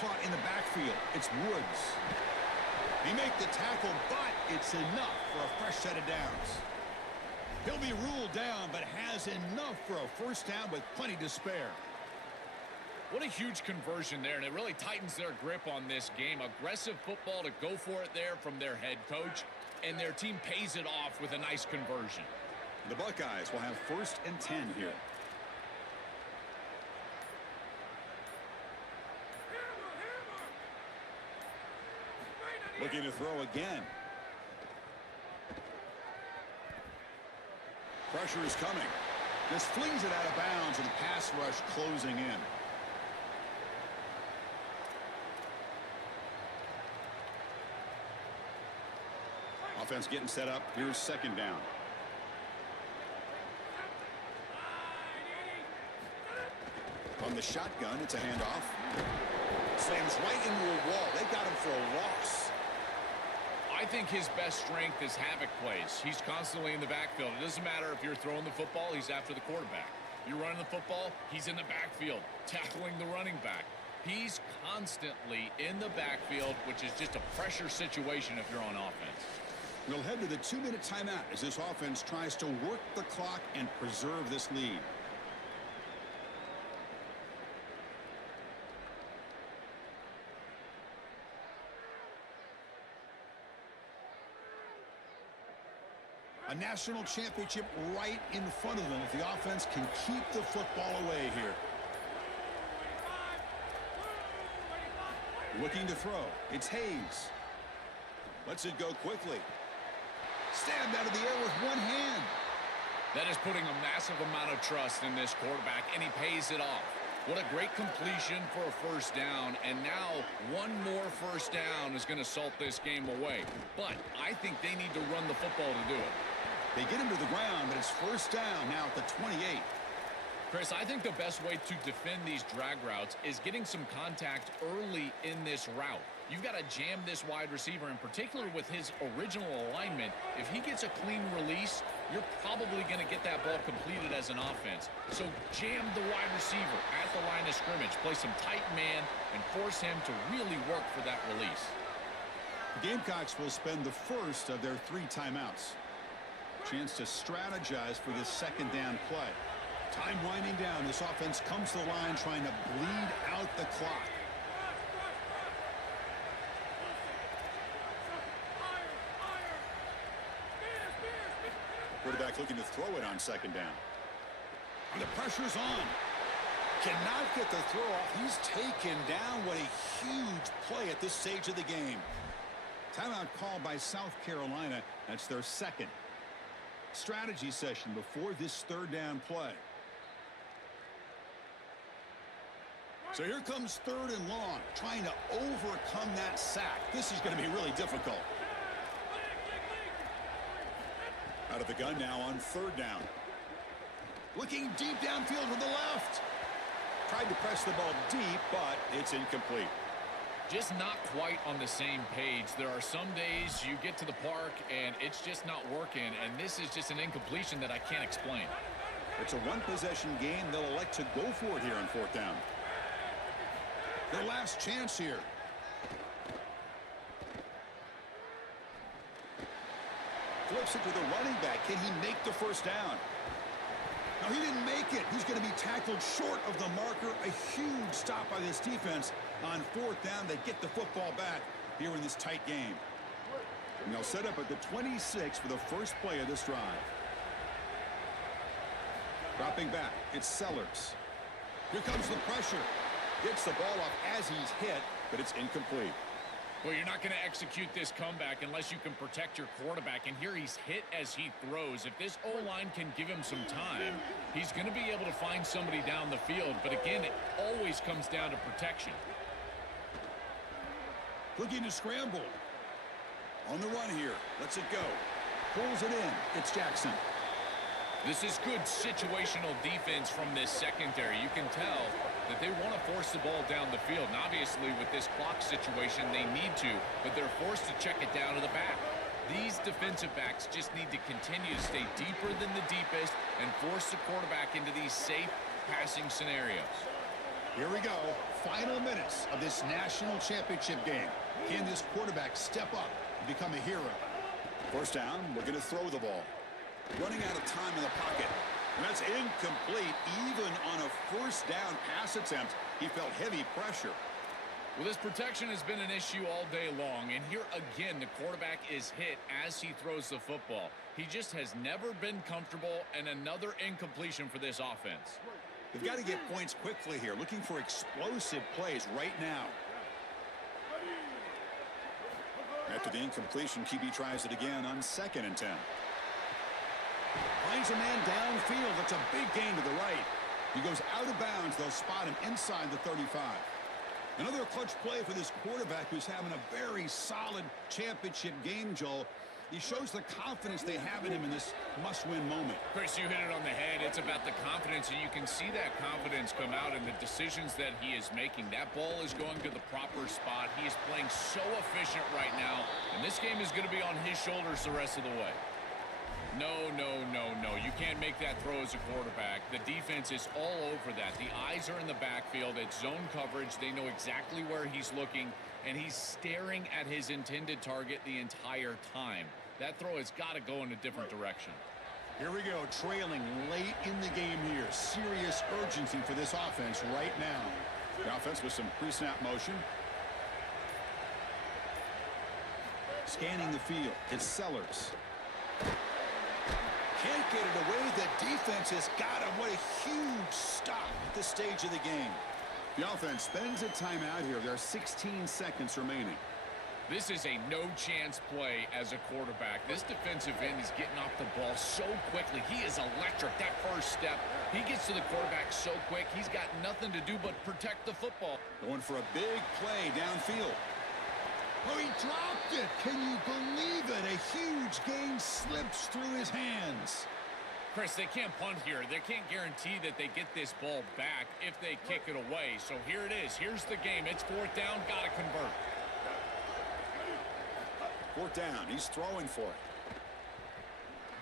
Caught in the backfield. It's Woods. He make the tackle, but it's enough for a fresh set of downs. He'll be ruled down, but has enough for a first down with plenty to spare. What a huge conversion there, and it really tightens their grip on this game. Aggressive football to go for it there from their head coach, and their team pays it off with a nice conversion. The Buckeyes will have 1st and 10 here. Looking to throw again. pressure is coming. Just flings it out of bounds and the pass rush closing in. Offense getting set up. Here's second down. On the shotgun, it's a handoff. Slams right into a wall. They got him for a loss. I think his best strength is havoc plays. He's constantly in the backfield. It doesn't matter if you're throwing the football, he's after the quarterback. You're running the football, he's in the backfield, tackling the running back. He's constantly in the backfield, which is just a pressure situation if you're on offense. We'll head to the 2-minute timeout as this offense tries to work the clock and preserve this lead. A national championship right in front of them if the offense can keep the football away here. Looking to throw. It's Hayes. Lets it go quickly. Stabbed out of the air with one hand. That is putting a massive amount of trust in this quarterback, and he pays it off. What a great completion for a first down, and now one more first down is going to salt this game away. But I think they need to run the football to do it. They get him to the ground, but it's first down now at the 28. Chris, I think the best way to defend these drag routes is getting some contact early in this route. You've got to jam this wide receiver, in particular with his original alignment. If he gets a clean release, you're probably going to get that ball completed as an offense. So jam the wide receiver at the line of scrimmage, play some tight man, and force him to really work for that release. The Gamecocks will spend the first of their 3 timeouts. Chance to strategize for this second down play. Time winding down. This offense comes to the line trying to bleed out the clock. Quarterback looking to throw it on second down. And the pressure's on. Cannot get the throw off. He's taken down. What a huge play at this stage of the game. Timeout called by South Carolina. That's their second. Strategy session before this third down play. So here comes third and long, trying to overcome that sack. This is going to be really difficult. Out of the gun now on third down. Looking deep downfield to the left. Tried to press the ball deep, but it's incomplete. Just not quite on the same page. There are some days you get to the park and it's just not working, and this is just an incompletion that I can't explain. It's a one-possession game. They'll elect to go for it here on fourth down. Their last chance here. Flips it to the running back. Can he make the first down? No, he didn't make it. He's going to be tackled short of the marker. A huge stop by this defense on fourth down. They get the football back here in this tight game. And they'll set up at the 26 for the first play of this drive. Dropping back, it's Sellers. Here comes the pressure. Gets the ball off as he's hit, but it's incomplete. Well, you're not going to execute this comeback unless you can protect your quarterback, and here he's hit as he throws. If this O-line can give him some time, he's going to be able to find somebody down the field. But again, it always comes down to protection. Looking to scramble. On the run here. Lets it go. Pulls it in. It's Jackson. This is good situational defense from this secondary. You can tell that they want to force the ball down the field. And obviously, with this clock situation, they need to, but they're forced to check it down to the back. These defensive backs just need to continue to stay deeper than the deepest and force the quarterback into these safe passing scenarios. Here we go. Final minutes of this national championship game. Can this quarterback step up and become a hero? First down, we're going to throw the ball. Running out of time in the pocket. And that's incomplete. Even on a first down pass attempt, he felt heavy pressure. Well, this protection has been an issue all day long, and here again the quarterback is hit as he throws the football. He just has never been comfortable, and another incompletion for this offense. They've got to get points quickly here, looking for explosive plays right now. After the incompletion, QB tries it again on 2nd and 10. Finds a man downfield. That's a big gain to the right. He goes out of bounds. They'll spot him inside the 35. Another clutch play for this quarterback who's having a very solid championship game, Joel. He shows the confidence they have in him in this must-win moment. Chris, you hit it on the head. It's about the confidence, and you can see that confidence come out in the decisions that he is making. That ball is going to the proper spot. He is playing so efficient right now, and this game is going to be on his shoulders the rest of the way. No, no, no, no. You can't make that throw as a quarterback. The defense is all over that. The eyes are in the backfield. It's zone coverage. They know exactly where he's looking, and he's staring at his intended target the entire time. That throw has got to go in a different direction. Here we go, trailing late in the game here. Serious urgency for this offense right now. The offense with some pre-snap motion. Scanning the field. It's Sellers. Can't get it away. The defense has got him. What a huge stop at this stage of the game. The offense spends a timeout here. There are 16 seconds remaining. This is a no-chance play as a quarterback. This defensive end is getting off the ball so quickly. He is electric. That first step, he gets to the quarterback so quick. He's got nothing to do but protect the football. Going for a big play downfield. Oh, he dropped it. Can you believe it? A huge gain slips through his hands. Chris, they can't punt here. They can't guarantee that they get this ball back if they kick it away. So here it is. Here's the game. It's 4th down. Got to convert. 4th down. He's throwing for it.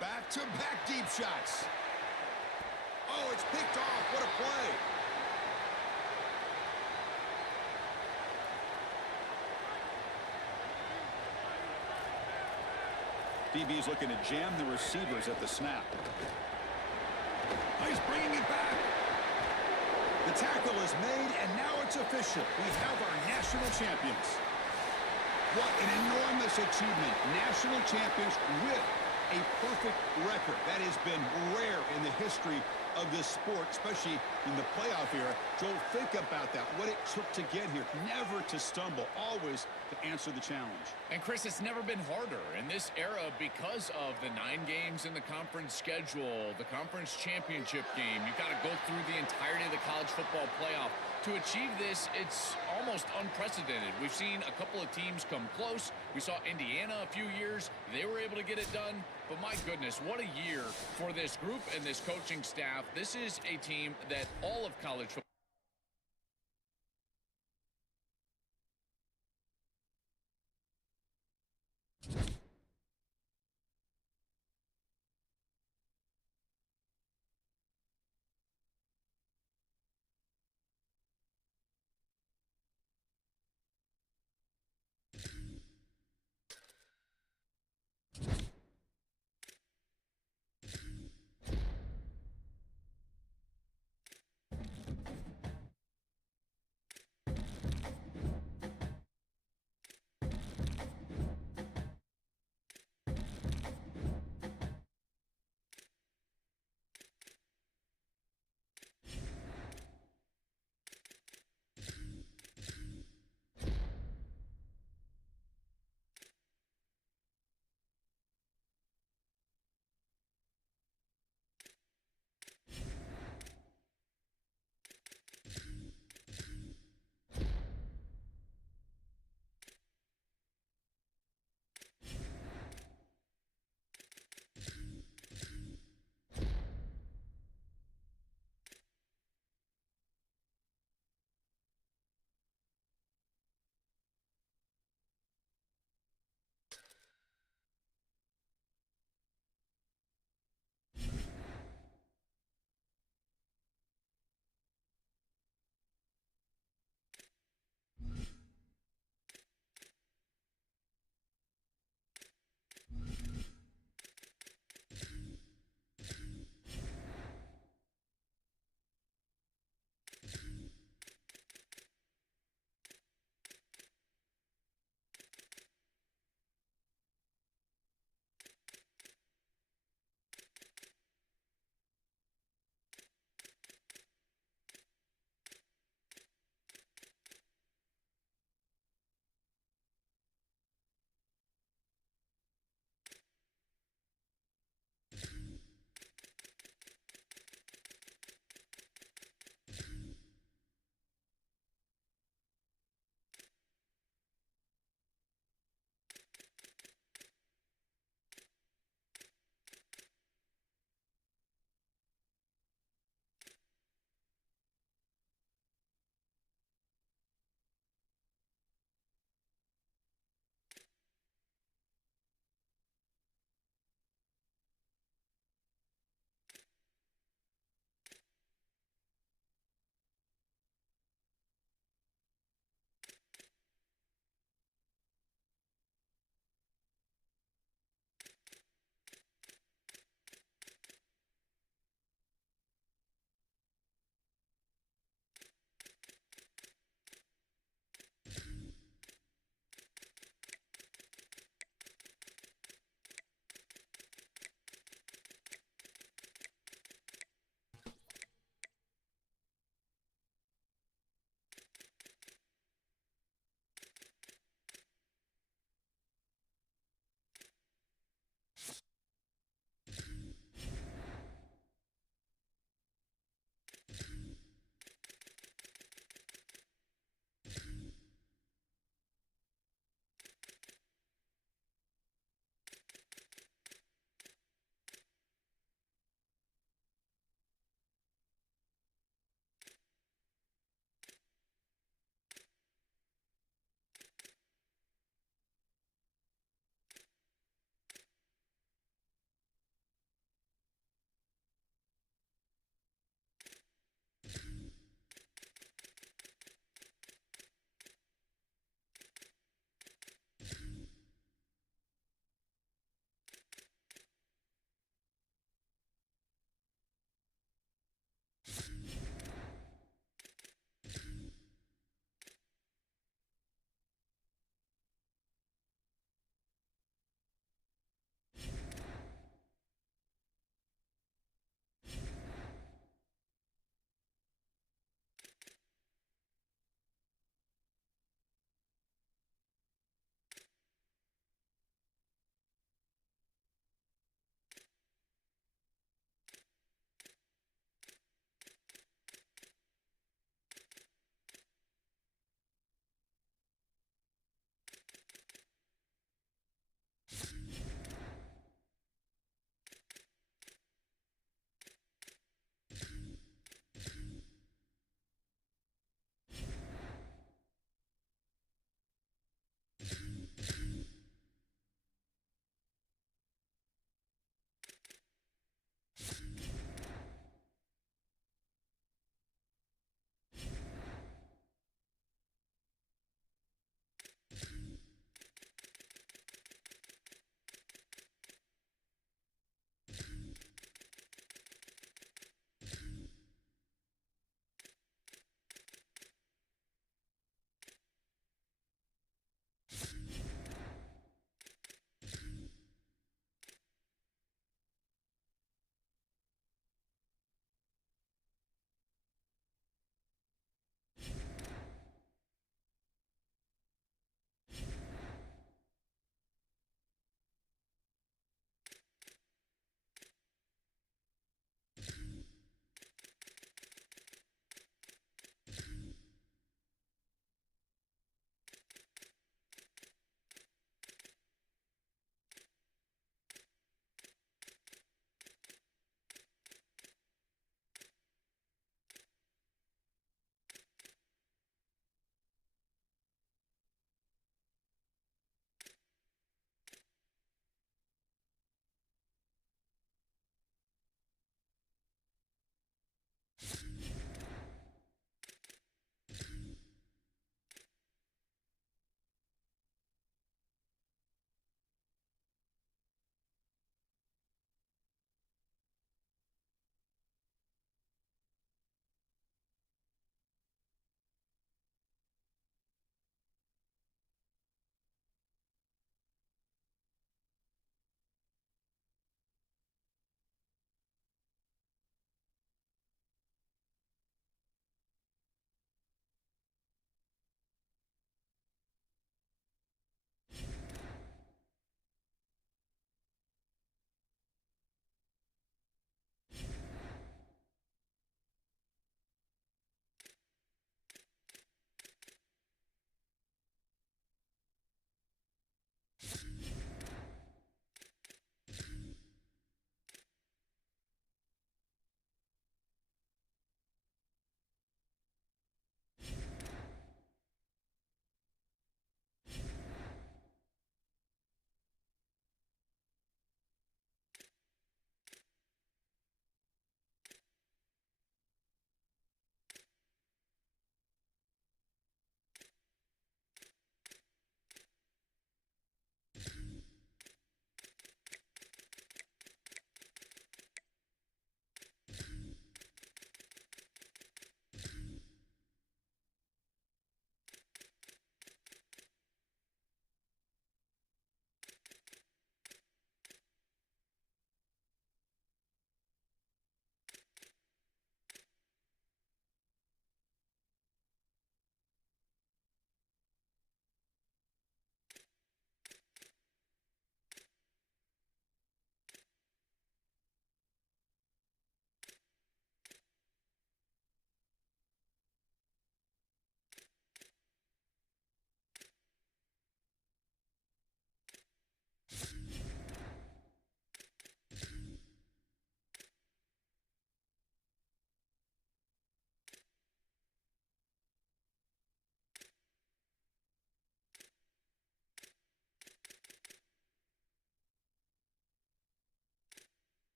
Back-to-back deep shots. Oh, it's picked off. What a play. DB's looking to jam the receivers at the snap. Oh, he's bringing it back. The tackle is made, and now it's official. We have our national champions. What an enormous achievement. National champions with a perfect record. That has been rare in the history of this sport, especially in the playoff era. Joel, think about that. What it took to get here. Never to stumble. Always to answer the challenge. And Chris, it's never been harder in this era because of the 9 games in the conference schedule, the conference championship game. You've got to go through the entirety of the college football playoff. To achieve this, it's almost unprecedented. We've seen a couple of teams come close. We saw Indiana a few years. They were able to get it done. But my goodness, what a year for this group and this coaching staff. This is a team that all of college football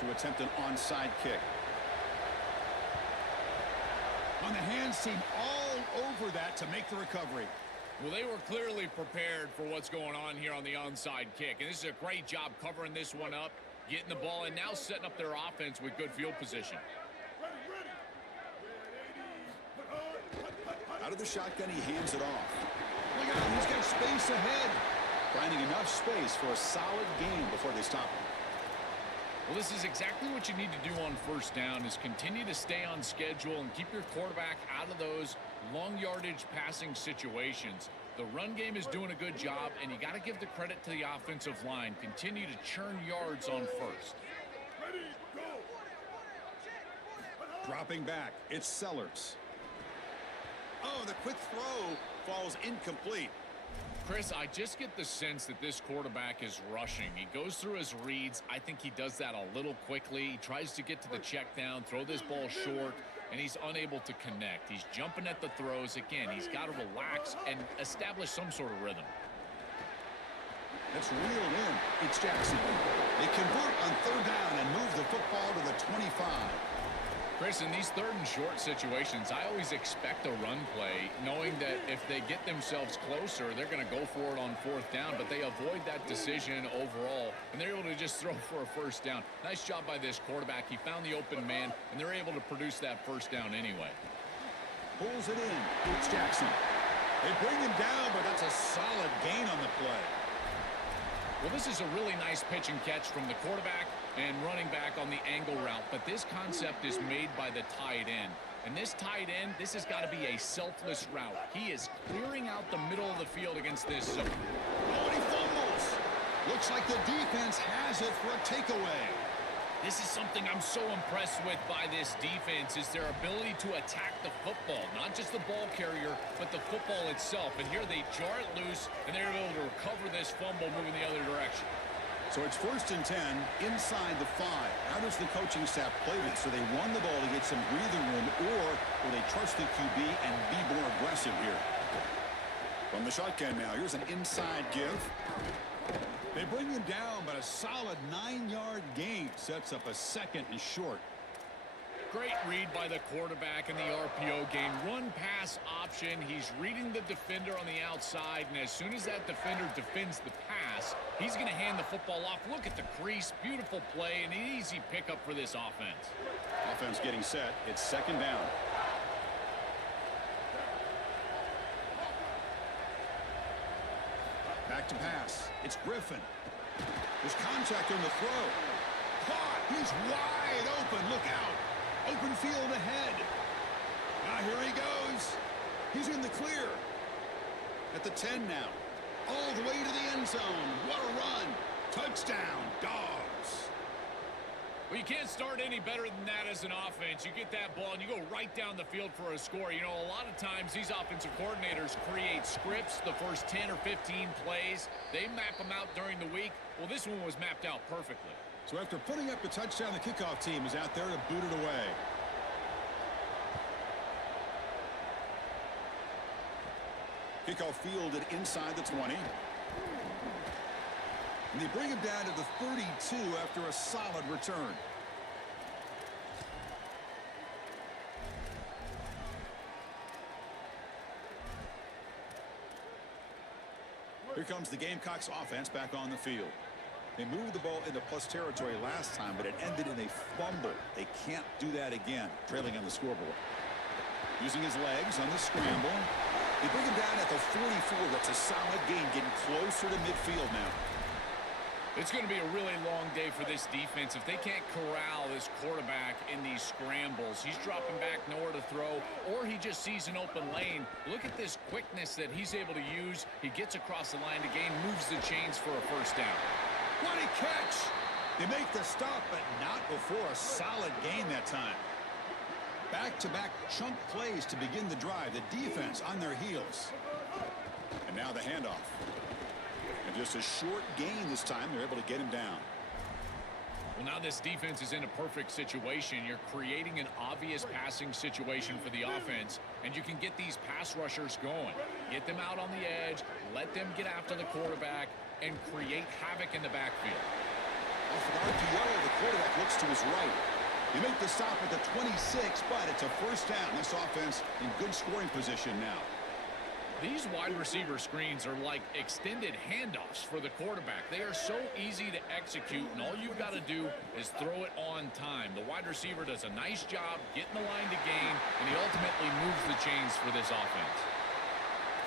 to attempt an onside kick. On the hands team all over that to make the recovery. Well, they were clearly prepared for what's going on here on the onside kick. And this is a great job covering this one up, getting the ball, and now setting up their offense with good field position. Out of the shotgun, he hands it off. Look out, he's got space ahead. Finding enough space for a solid gain before they stop him. Well, this is exactly what you need to do on first down, is continue to stay on schedule and keep your quarterback out of those long yardage passing situations. The run game is doing a good job, and you got to give the credit to the offensive line. Continue to churn yards on first. Dropping back, it's Sellers. Oh, the quick throw falls incomplete. Chris, I just get the sense that this quarterback is rushing. He goes through his reads. I think he does that a little quickly. He tries to get to the check down, throw this ball short, and he's unable to connect. He's jumping at the throws. Again, he's got to relax and establish some sort of rhythm. That's reeled in. It's Jackson. They convert on third down and move the football to the 25. Chris, in these third and short situations, I always expect a run play, knowing that if they get themselves closer, they're going to go for it on fourth down, but they avoid that decision overall, and they're able to just throw for a first down. Nice job by this quarterback. He found the open man, and they're able to produce that first down anyway. Pulls it in. It's Jackson. They bring him down, but that's a solid gain on the play. Well, this is a really nice pitch and catch from the quarterback and running back on the angle route, but this concept is made by the tight end. And this tight end, this has got to be a selfless route. He is clearing out the middle of the field against this zone. Oh, and he fumbles. Looks like the defense has it for a takeaway. This is something I'm so impressed with by this defense, is their ability to attack the football. Not just the ball carrier, but the football itself. And here they jar it loose, and they're able to recover this fumble moving the other direction. So it's 1st and 10 inside the 5. How does the coaching staff play this? So they run the ball to get some breathing room, or will they trust the QB and be more aggressive here? From the shotgun now, here's an inside give. They bring him down, but a solid 9-yard gain sets up a 2nd and short. Great read by the quarterback in the RPO game. Run pass option. He's reading the defender on the outside, and as soon as that defender defends the pass, he's going to hand the football off. Look at the crease. Beautiful play, and an easy pickup for this offense. Offense getting set. It's 2nd down. Back to pass. It's Griffin. There's contact on the throw. Caught. He's wide open. Look out. Open field ahead. Now here he goes. He's in the clear. At the 10 now. All the way to the end zone. What a run. Touchdown, Dogs. Well, you can't start any better than that as an offense. You get that ball and you go right down the field for a score. You know, a lot of times these offensive coordinators create scripts, the first 10 or 15 plays. They map them out during the week. Well, this one was mapped out perfectly. So after putting up the touchdown, the kickoff team is out there to boot it away. Kickoff fielded inside the 20. And they bring him down to the 32 after a solid return. Here comes the Gamecocks offense back on the field. They moved the ball into plus territory last time, but it ended in a fumble. They can't do that again, trailing on the scoreboard. Using his legs on the scramble. They bring him down at the 44. That's a solid gain, getting closer to midfield now. It's going to be a really long day for this defense if they can't corral this quarterback in these scrambles. He's dropping back, nowhere to throw, or he just sees an open lane. Look at this quickness that he's able to use. He gets across the line to gain, moves the chains for a first down. What a catch! They make the stop, but not before a solid gain that time. Back-to-back chunk plays to begin the drive. The defense on their heels. And now the handoff. And just a short gain this time. They're able to get him down. Well, now this defense is in a perfect situation. You're creating an obvious passing situation for the offense, and you can get these pass rushers going. Get them out on the edge, let them get after the quarterback, and create havoc in the backfield. Off an RPO, the quarterback looks to his right. He made the stop at the 26, but it's a first down. This offense in good scoring position now. These wide receiver screens are like extended handoffs for the quarterback. They are so easy to execute, and all you've got to do is throw it on time. The wide receiver does a nice job getting the line to gain, and he ultimately moves the chains for this offense.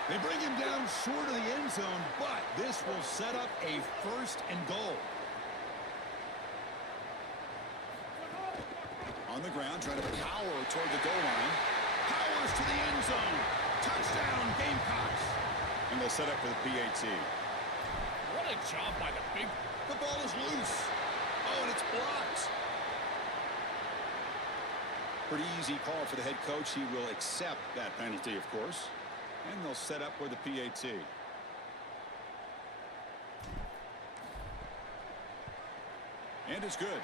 They bring him down short of the end zone, but this will set up a first and goal. On the ground, trying to power toward the goal line. Powers to the end zone. Touchdown, Gamecocks. And they'll set up for the PAT. What a job by the big... The ball is loose. Oh, and it's blocked. Pretty easy call for the head coach. He will accept that penalty, of course. And they'll set up for the PAT. And it's good.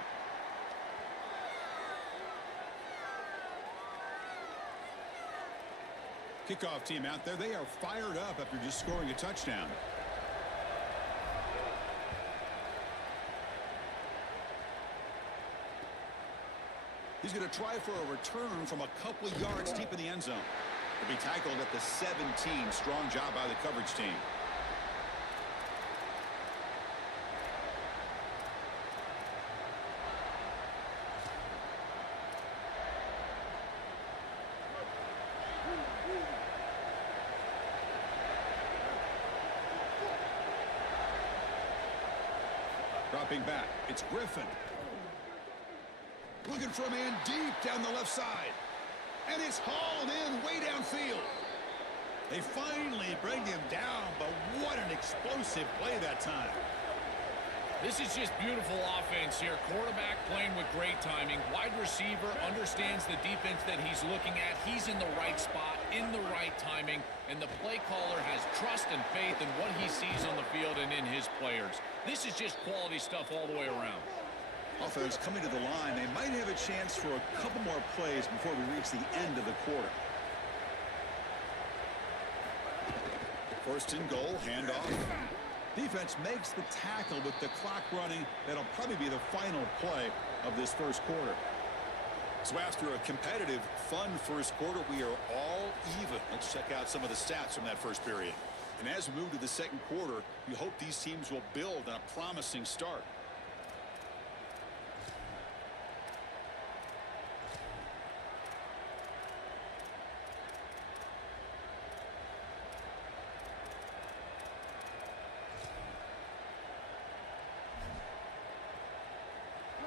Kickoff team out there. They are fired up after just scoring a touchdown. He's going to try for a return from a couple of yards deep in the end zone. He'll be tackled at the 17. Strong job by the coverage team. Dropping back, it's Griffin. Looking for a man deep down the left side. And it's hauled in way downfield. They finally bring him down, but what an explosive play that time. This is just beautiful offense here. Quarterback playing with great timing. Wide receiver understands the defense that he's looking at. He's in the right spot, in the right timing, and the play caller has trust and faith in what he sees on the field and in his players. This is just quality stuff all the way around. Offense coming to the line. They might have a chance for a couple more plays before we reach the end of the quarter. First and goal, handoff. Defense makes the tackle with the clock running. That'll probably be the final play of this first quarter. So after a competitive, fun first quarter, we are all even. Let's check out some of the stats from that first period. And as we move to the second quarter, we hope these teams will build on a promising start.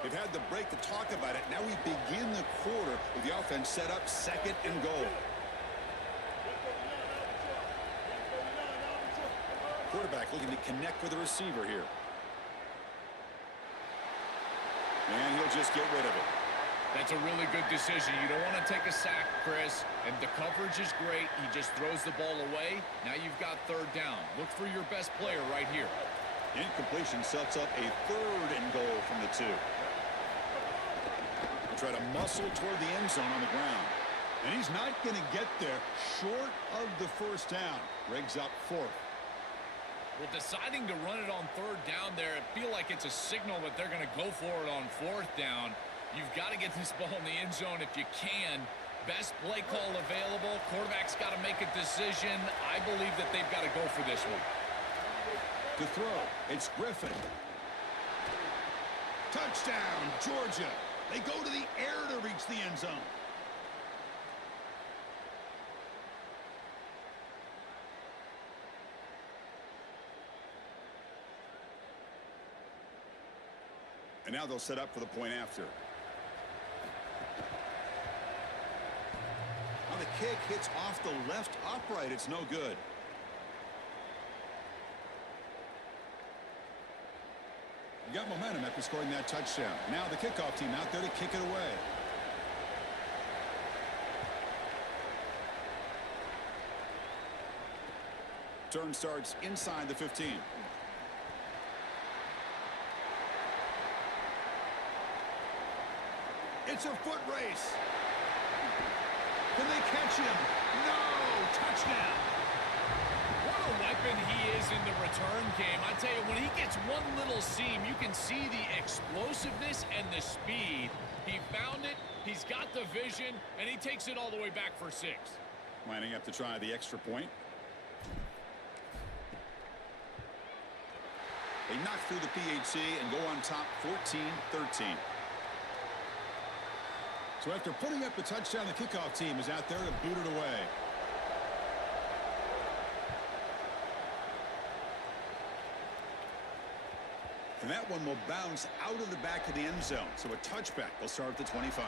They've had the break to talk about it. Now we begin the quarter with the offense set up second and goal. Quarterback looking to connect with the receiver here. And he'll just get rid of it. That's a really good decision. You don't want to take a sack, Chris, and the coverage is great. He just throws the ball away. Now you've got third down. Look for your best player right here. Incompletion sets up a third and goal from the 2. Try to muscle toward the end zone on the ground. And he's not going to get there short of the first down. Rigs up fourth. Well, deciding to run it on third down there, I feel like it's a signal that they're going to go for it on fourth down. You've got to get this ball in the end zone if you can. Best play call available. Quarterback's got to make a decision. I believe that they've got to go for this one. To throw, it's Griffin. Touchdown, Georgia. They go to the air to reach the end zone. And now they'll set up for the point after. Now the kick hits off the left upright. It's no good. You got momentum after scoring that touchdown. Now the kickoff team out there to kick it away. Turn starts inside the 15. It's a foot race. Can they catch him? No! Touchdown! What a a weapon he is in the return game. I tell you, when he gets one little seam, you can see the explosiveness and the speed. He found it, he's got the vision, and he takes it all the way back for 6. Lining up to try the extra point. They knock through the PHC and go on top 14-13. So after putting up the touchdown, the kickoff team is out there to boot it away. And that one will bounce out of the back of the end zone. So a touchback will start at the 25.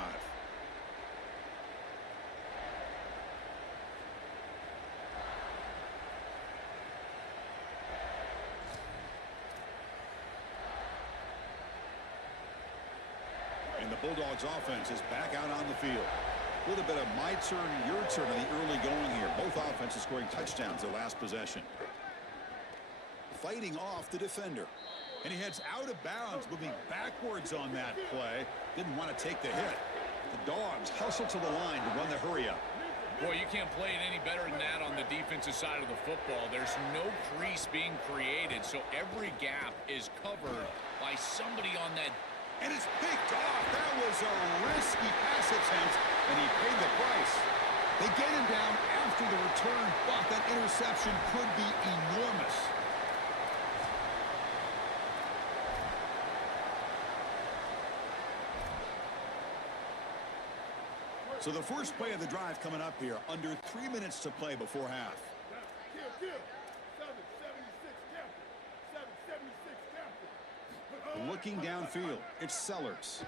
And the Bulldogs offense is back out on the field. A little bit of my turn, your turn in the early going here. Both offenses scoring touchdowns their last possession. Fighting off the defender. And he heads out of bounds, moving backwards on that play. Didn't want to take the hit. The Dogs hustle to the line to run the hurry up. Boy, you can't play it any better than that on the defensive side of the football. There's no crease being created, so every gap is covered by somebody on that. And it's picked off. That was a risky pass attempt, and he paid the price. They get him down after the return, but that interception could be enormous. So the first play of the drive coming up here, under 3 minutes to play before half. Kill. 776 Captain. Looking downfield, it's Sellers.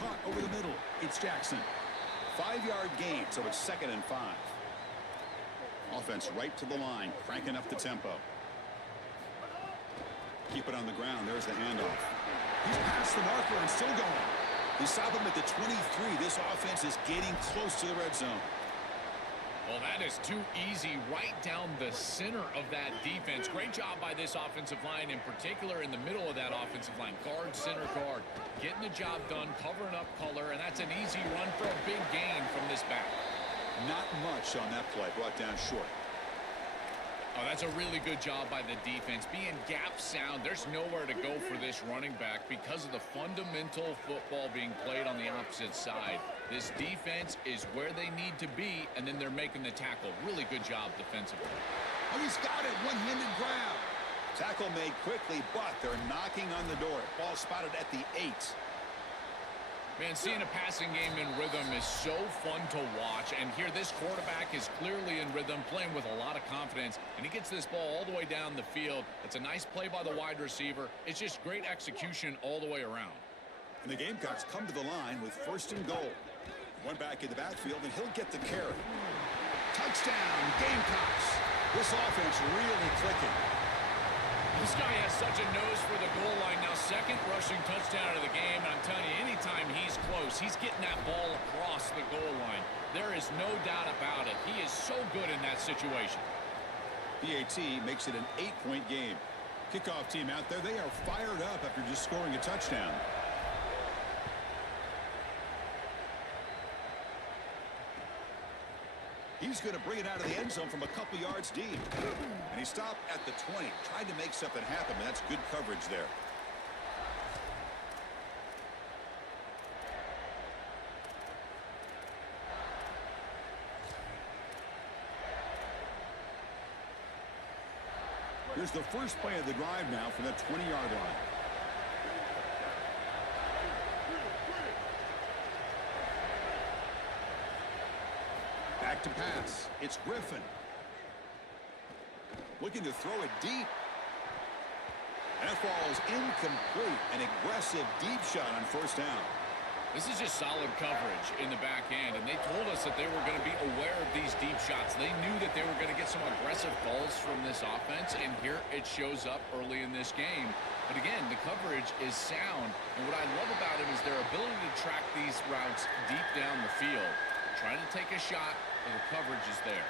Caught over the middle, it's Jackson. 5-yard gain, so it's 2nd and 5. Offense right to the line, cranking up the tempo. Keep it on the ground, there's the handoff. He's past the marker and still going. They stop him at the 23. This offense is getting close to the red zone. Well, that is too easy right down the center of that defense. Great job by this offensive line, in particular in the middle of that offensive line. Guard, center guard, getting the job done, covering up color, and that's an easy run for a big gain from this back. Not much on that play, brought down short. Oh, that's a really good job by the defense. Being gap sound, there's nowhere to go for this running back because of the fundamental football being played on the opposite side. This defense is where they need to be, and then they're making the tackle. Really good job defensively. Oh, he's got it. One-handed grab. Tackle made quickly, but they're knocking on the door. Ball spotted at the 8. Man, seeing a passing game in rhythm is so fun to watch, and here this quarterback is clearly in rhythm, playing with a lot of confidence, and he gets this ball all the way down the field. It's a nice play by the wide receiver. It's just great execution all the way around. And the Gamecocks come to the line with 1st and goal. One back in the backfield, and he'll get the carry. Touchdown, Gamecocks. This offense really clicking. This guy has such a nose for the goal line. Now, 2nd rushing touchdown of the game, and I'm telling you, anytime he's close, he's getting that ball across the goal line. There is no doubt about it. He is so good in that situation. PAT makes it an 8-point game. Kickoff team out there, they are fired up after just scoring a touchdown. He's going to bring it out of the end zone from a couple yards deep. And he stopped at the 20, tried to make something happen, but that's good coverage there. Here's the first play of the drive now from the 20-yard line. Back to pass. It's Griffin. Looking to throw it deep. And that ball is incomplete. An aggressive deep shot on 1st down. This is just solid coverage in the back end, and they told us that they were going to be aware of these deep shots. They knew that they were going to get some aggressive calls from this offense, and here it shows up early in this game. But again, the coverage is sound, and what I love about it is their ability to track these routes deep down the field. Trying to take a shot, and the coverage is there.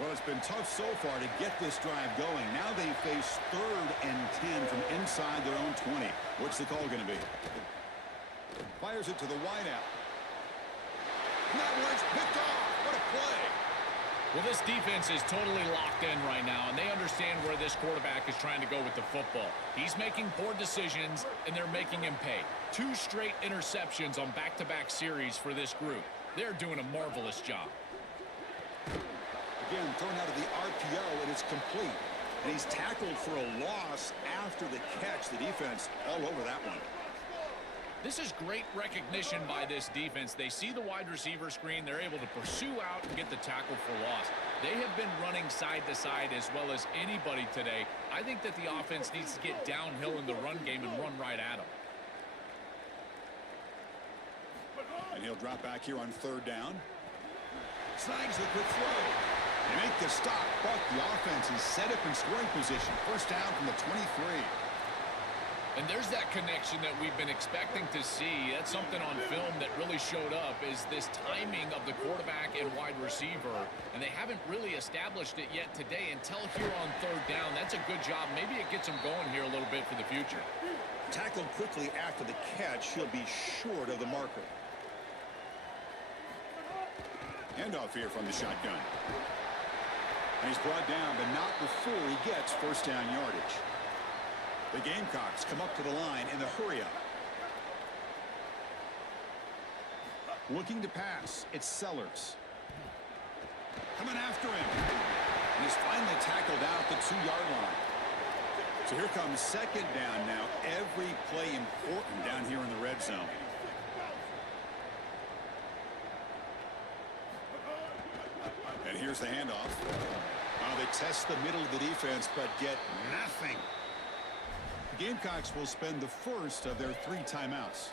Well, it's been tough so far to get this drive going. Now they face 3rd and 10 from inside their own 20. What's the call going to be? Fires it to the wideout. That one's picked off. What a play. Well, this defense is totally locked in right now, and they understand where this quarterback is trying to go with the football. He's making poor decisions, and they're making him pay. 2 straight interceptions on back-to-back series for this group. They're doing a marvelous job. Again, thrown out of the RPO, and it's complete. And he's tackled for a loss after the catch. The defense all over that one. This is great recognition by this defense. They see the wide receiver screen. They're able to pursue out and get the tackle for loss. They have been running side to side as well as anybody today. I think that the offense needs to get downhill in the run game and run right at them. And he'll drop back here on 3rd down. Snags the quick throw. They make the stop, but the offense is set up in scoring position. 1st down from the 23. And there's that connection that we've been expecting to see. That's something on film that really showed up, is this timing of the quarterback and wide receiver. And they haven't really established it yet today until here on 3rd down. That's a good job. Maybe it gets them going here a little bit for the future. Tackled quickly after the catch. He'll be short of the marker. Handoff here from the shotgun. And he's brought down, but not before he gets 1st down yardage. The Gamecocks come up to the line in the hurry-up. Looking to pass. It's Sellers. Coming after him. And he's finally tackled out the 2-yard line. So here comes 2nd down now. Every play important down here in the red zone. And here's the handoff. They test the middle of the defense, but get nothing. The Gamecocks will spend the first of their 3 timeouts.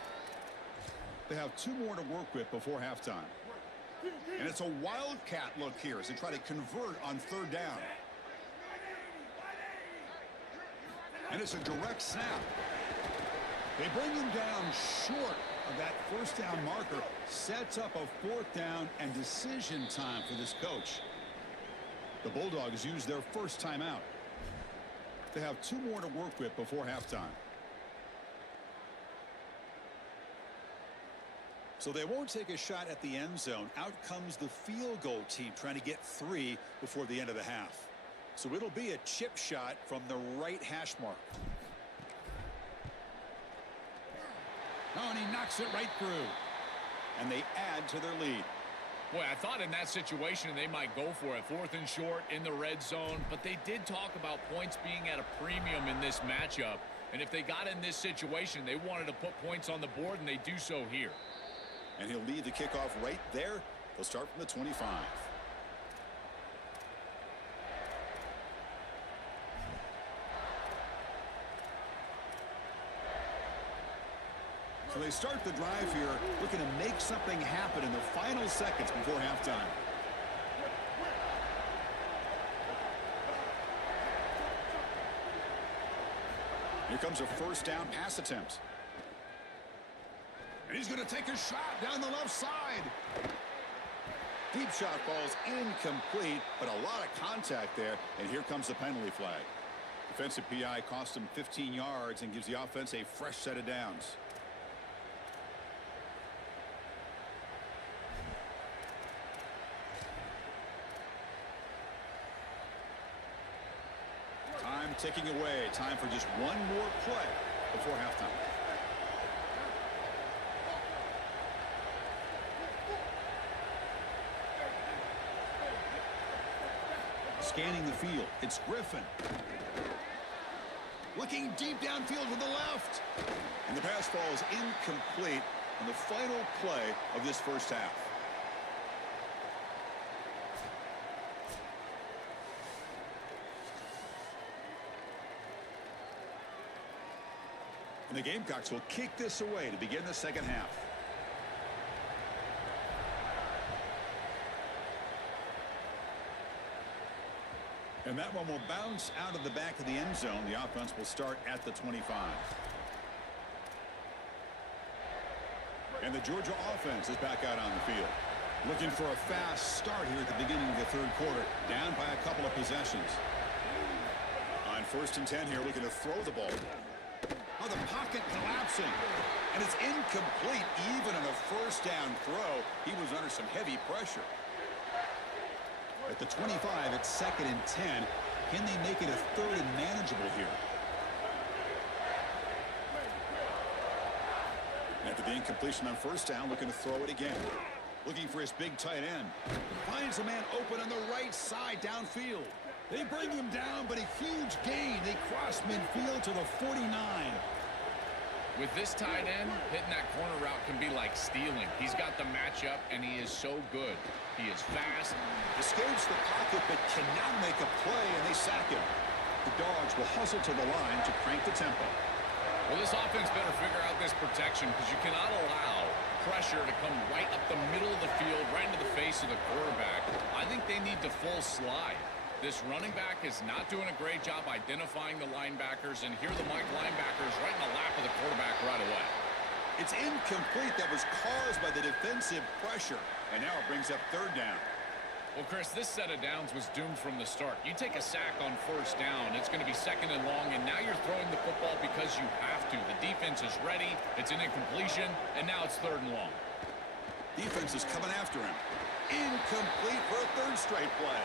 They have 2 more to work with before halftime. And it's a wildcat look here as they try to convert on 3rd down. And it's a direct snap. They bring him down short of that 1st down marker. Sets up a 4th down and decision time for this coach. The Bulldogs use their first timeout. They have 2 more to work with before halftime. So they won't take a shot at the end zone. Out comes the field goal team trying to get 3 before the end of the half. So it'll be a chip shot from the right hash mark. Oh, and he knocks it right through. And they add to their lead. Boy, I thought in that situation they might go for it. 4th and short in the red zone. But they did talk about points being at a premium in this matchup. And if they got in this situation, they wanted to put points on the board, and they do so here. And he'll lead the kickoff right there. They'll start from the 25. So they start the drive here, looking to make something happen in the final seconds before halftime. Here comes a 1st down pass attempt. And he's going to take a shot down the left side. Deep shot falls incomplete, but a lot of contact there. And here comes the penalty flag. Defensive PI cost him 15 yards and gives the offense a fresh set of downs. Time ticking away. Time for just 1 more play before halftime. Scanning the field. It's Griffin. Looking deep downfield with the left. And the pass falls incomplete on the final play of this first half. And the Gamecocks will kick this away to begin the second half. And that one will bounce out of the back of the end zone. The offense will start at the 25. And the Georgia offense is back out on the field. Looking for a fast start here at the beginning of the third quarter. Down by a couple of possessions. On 1st and 10 here, looking to throw the ball. Oh, the pocket collapsing. And it's incomplete. Even on a 1st down throw, he was under some heavy pressure. At the 25, it's 2nd and 10. Can they make it a 3rd and manageable here? After the incompletion on 1st down, looking to throw it again. Looking for his big tight end. Finds a man open on the right side downfield. They bring him down, but a huge gain. They cross midfield to the 49. With this tight end, hitting that corner route can be like stealing. He's got the matchup, and he is so good. He is fast. Escapes the pocket, but cannot make a play, and they sack him. The Dogs will hustle to the line to crank the tempo. Well, this offense better figure out this protection because you cannot allow pressure to come right up the middle of the field, right into the face of the quarterback. I think they need to full slide. This running back is not doing a great job identifying the linebackers, and here the Mike linebackers right in the lap of the quarterback right away. It's incomplete. That was caused by the defensive pressure, and now it brings up 3rd down. Well, Chris, this set of downs was doomed from the start. You take a sack on 1st down, it's going to be 2nd and long, and now you're throwing the football because you have to. The defense is ready, it's an incompletion, and now it's 3rd and long. Defense is coming after him. Incomplete for a 3rd straight play.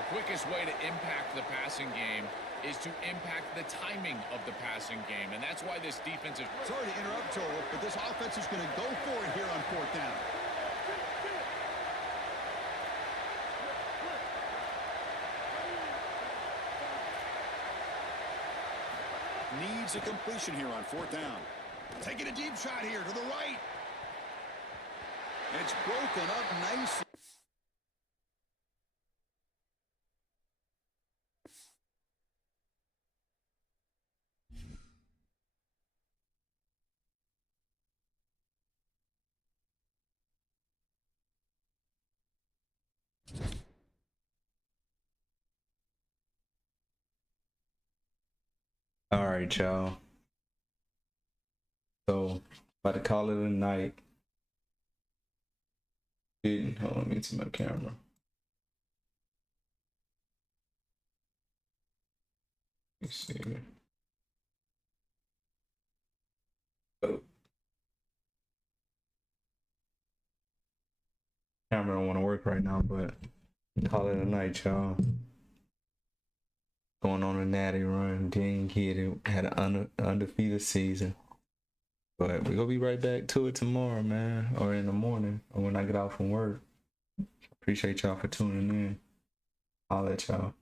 The quickest way to impact the passing game is to impact the timing of the passing game, and that's why this defense is... Sorry to interrupt, Joel, but this offense is going to go for it here on 4th down. Needs a completion here on 4th down. Taking a deep shot here to the right. And it's broken up nicely. All right, y'all. So, about to call it a night. Hold on, let me see my camera. Let me see. Oh. Camera don't want to work right now, but call it a night, y'all. Going on a Natty run, didn't get it. Had an undefeated season, but we're gonna be right back to it tomorrow, man, or in the morning, or when I get out from work. Appreciate y'all for tuning in. I'll let y'all.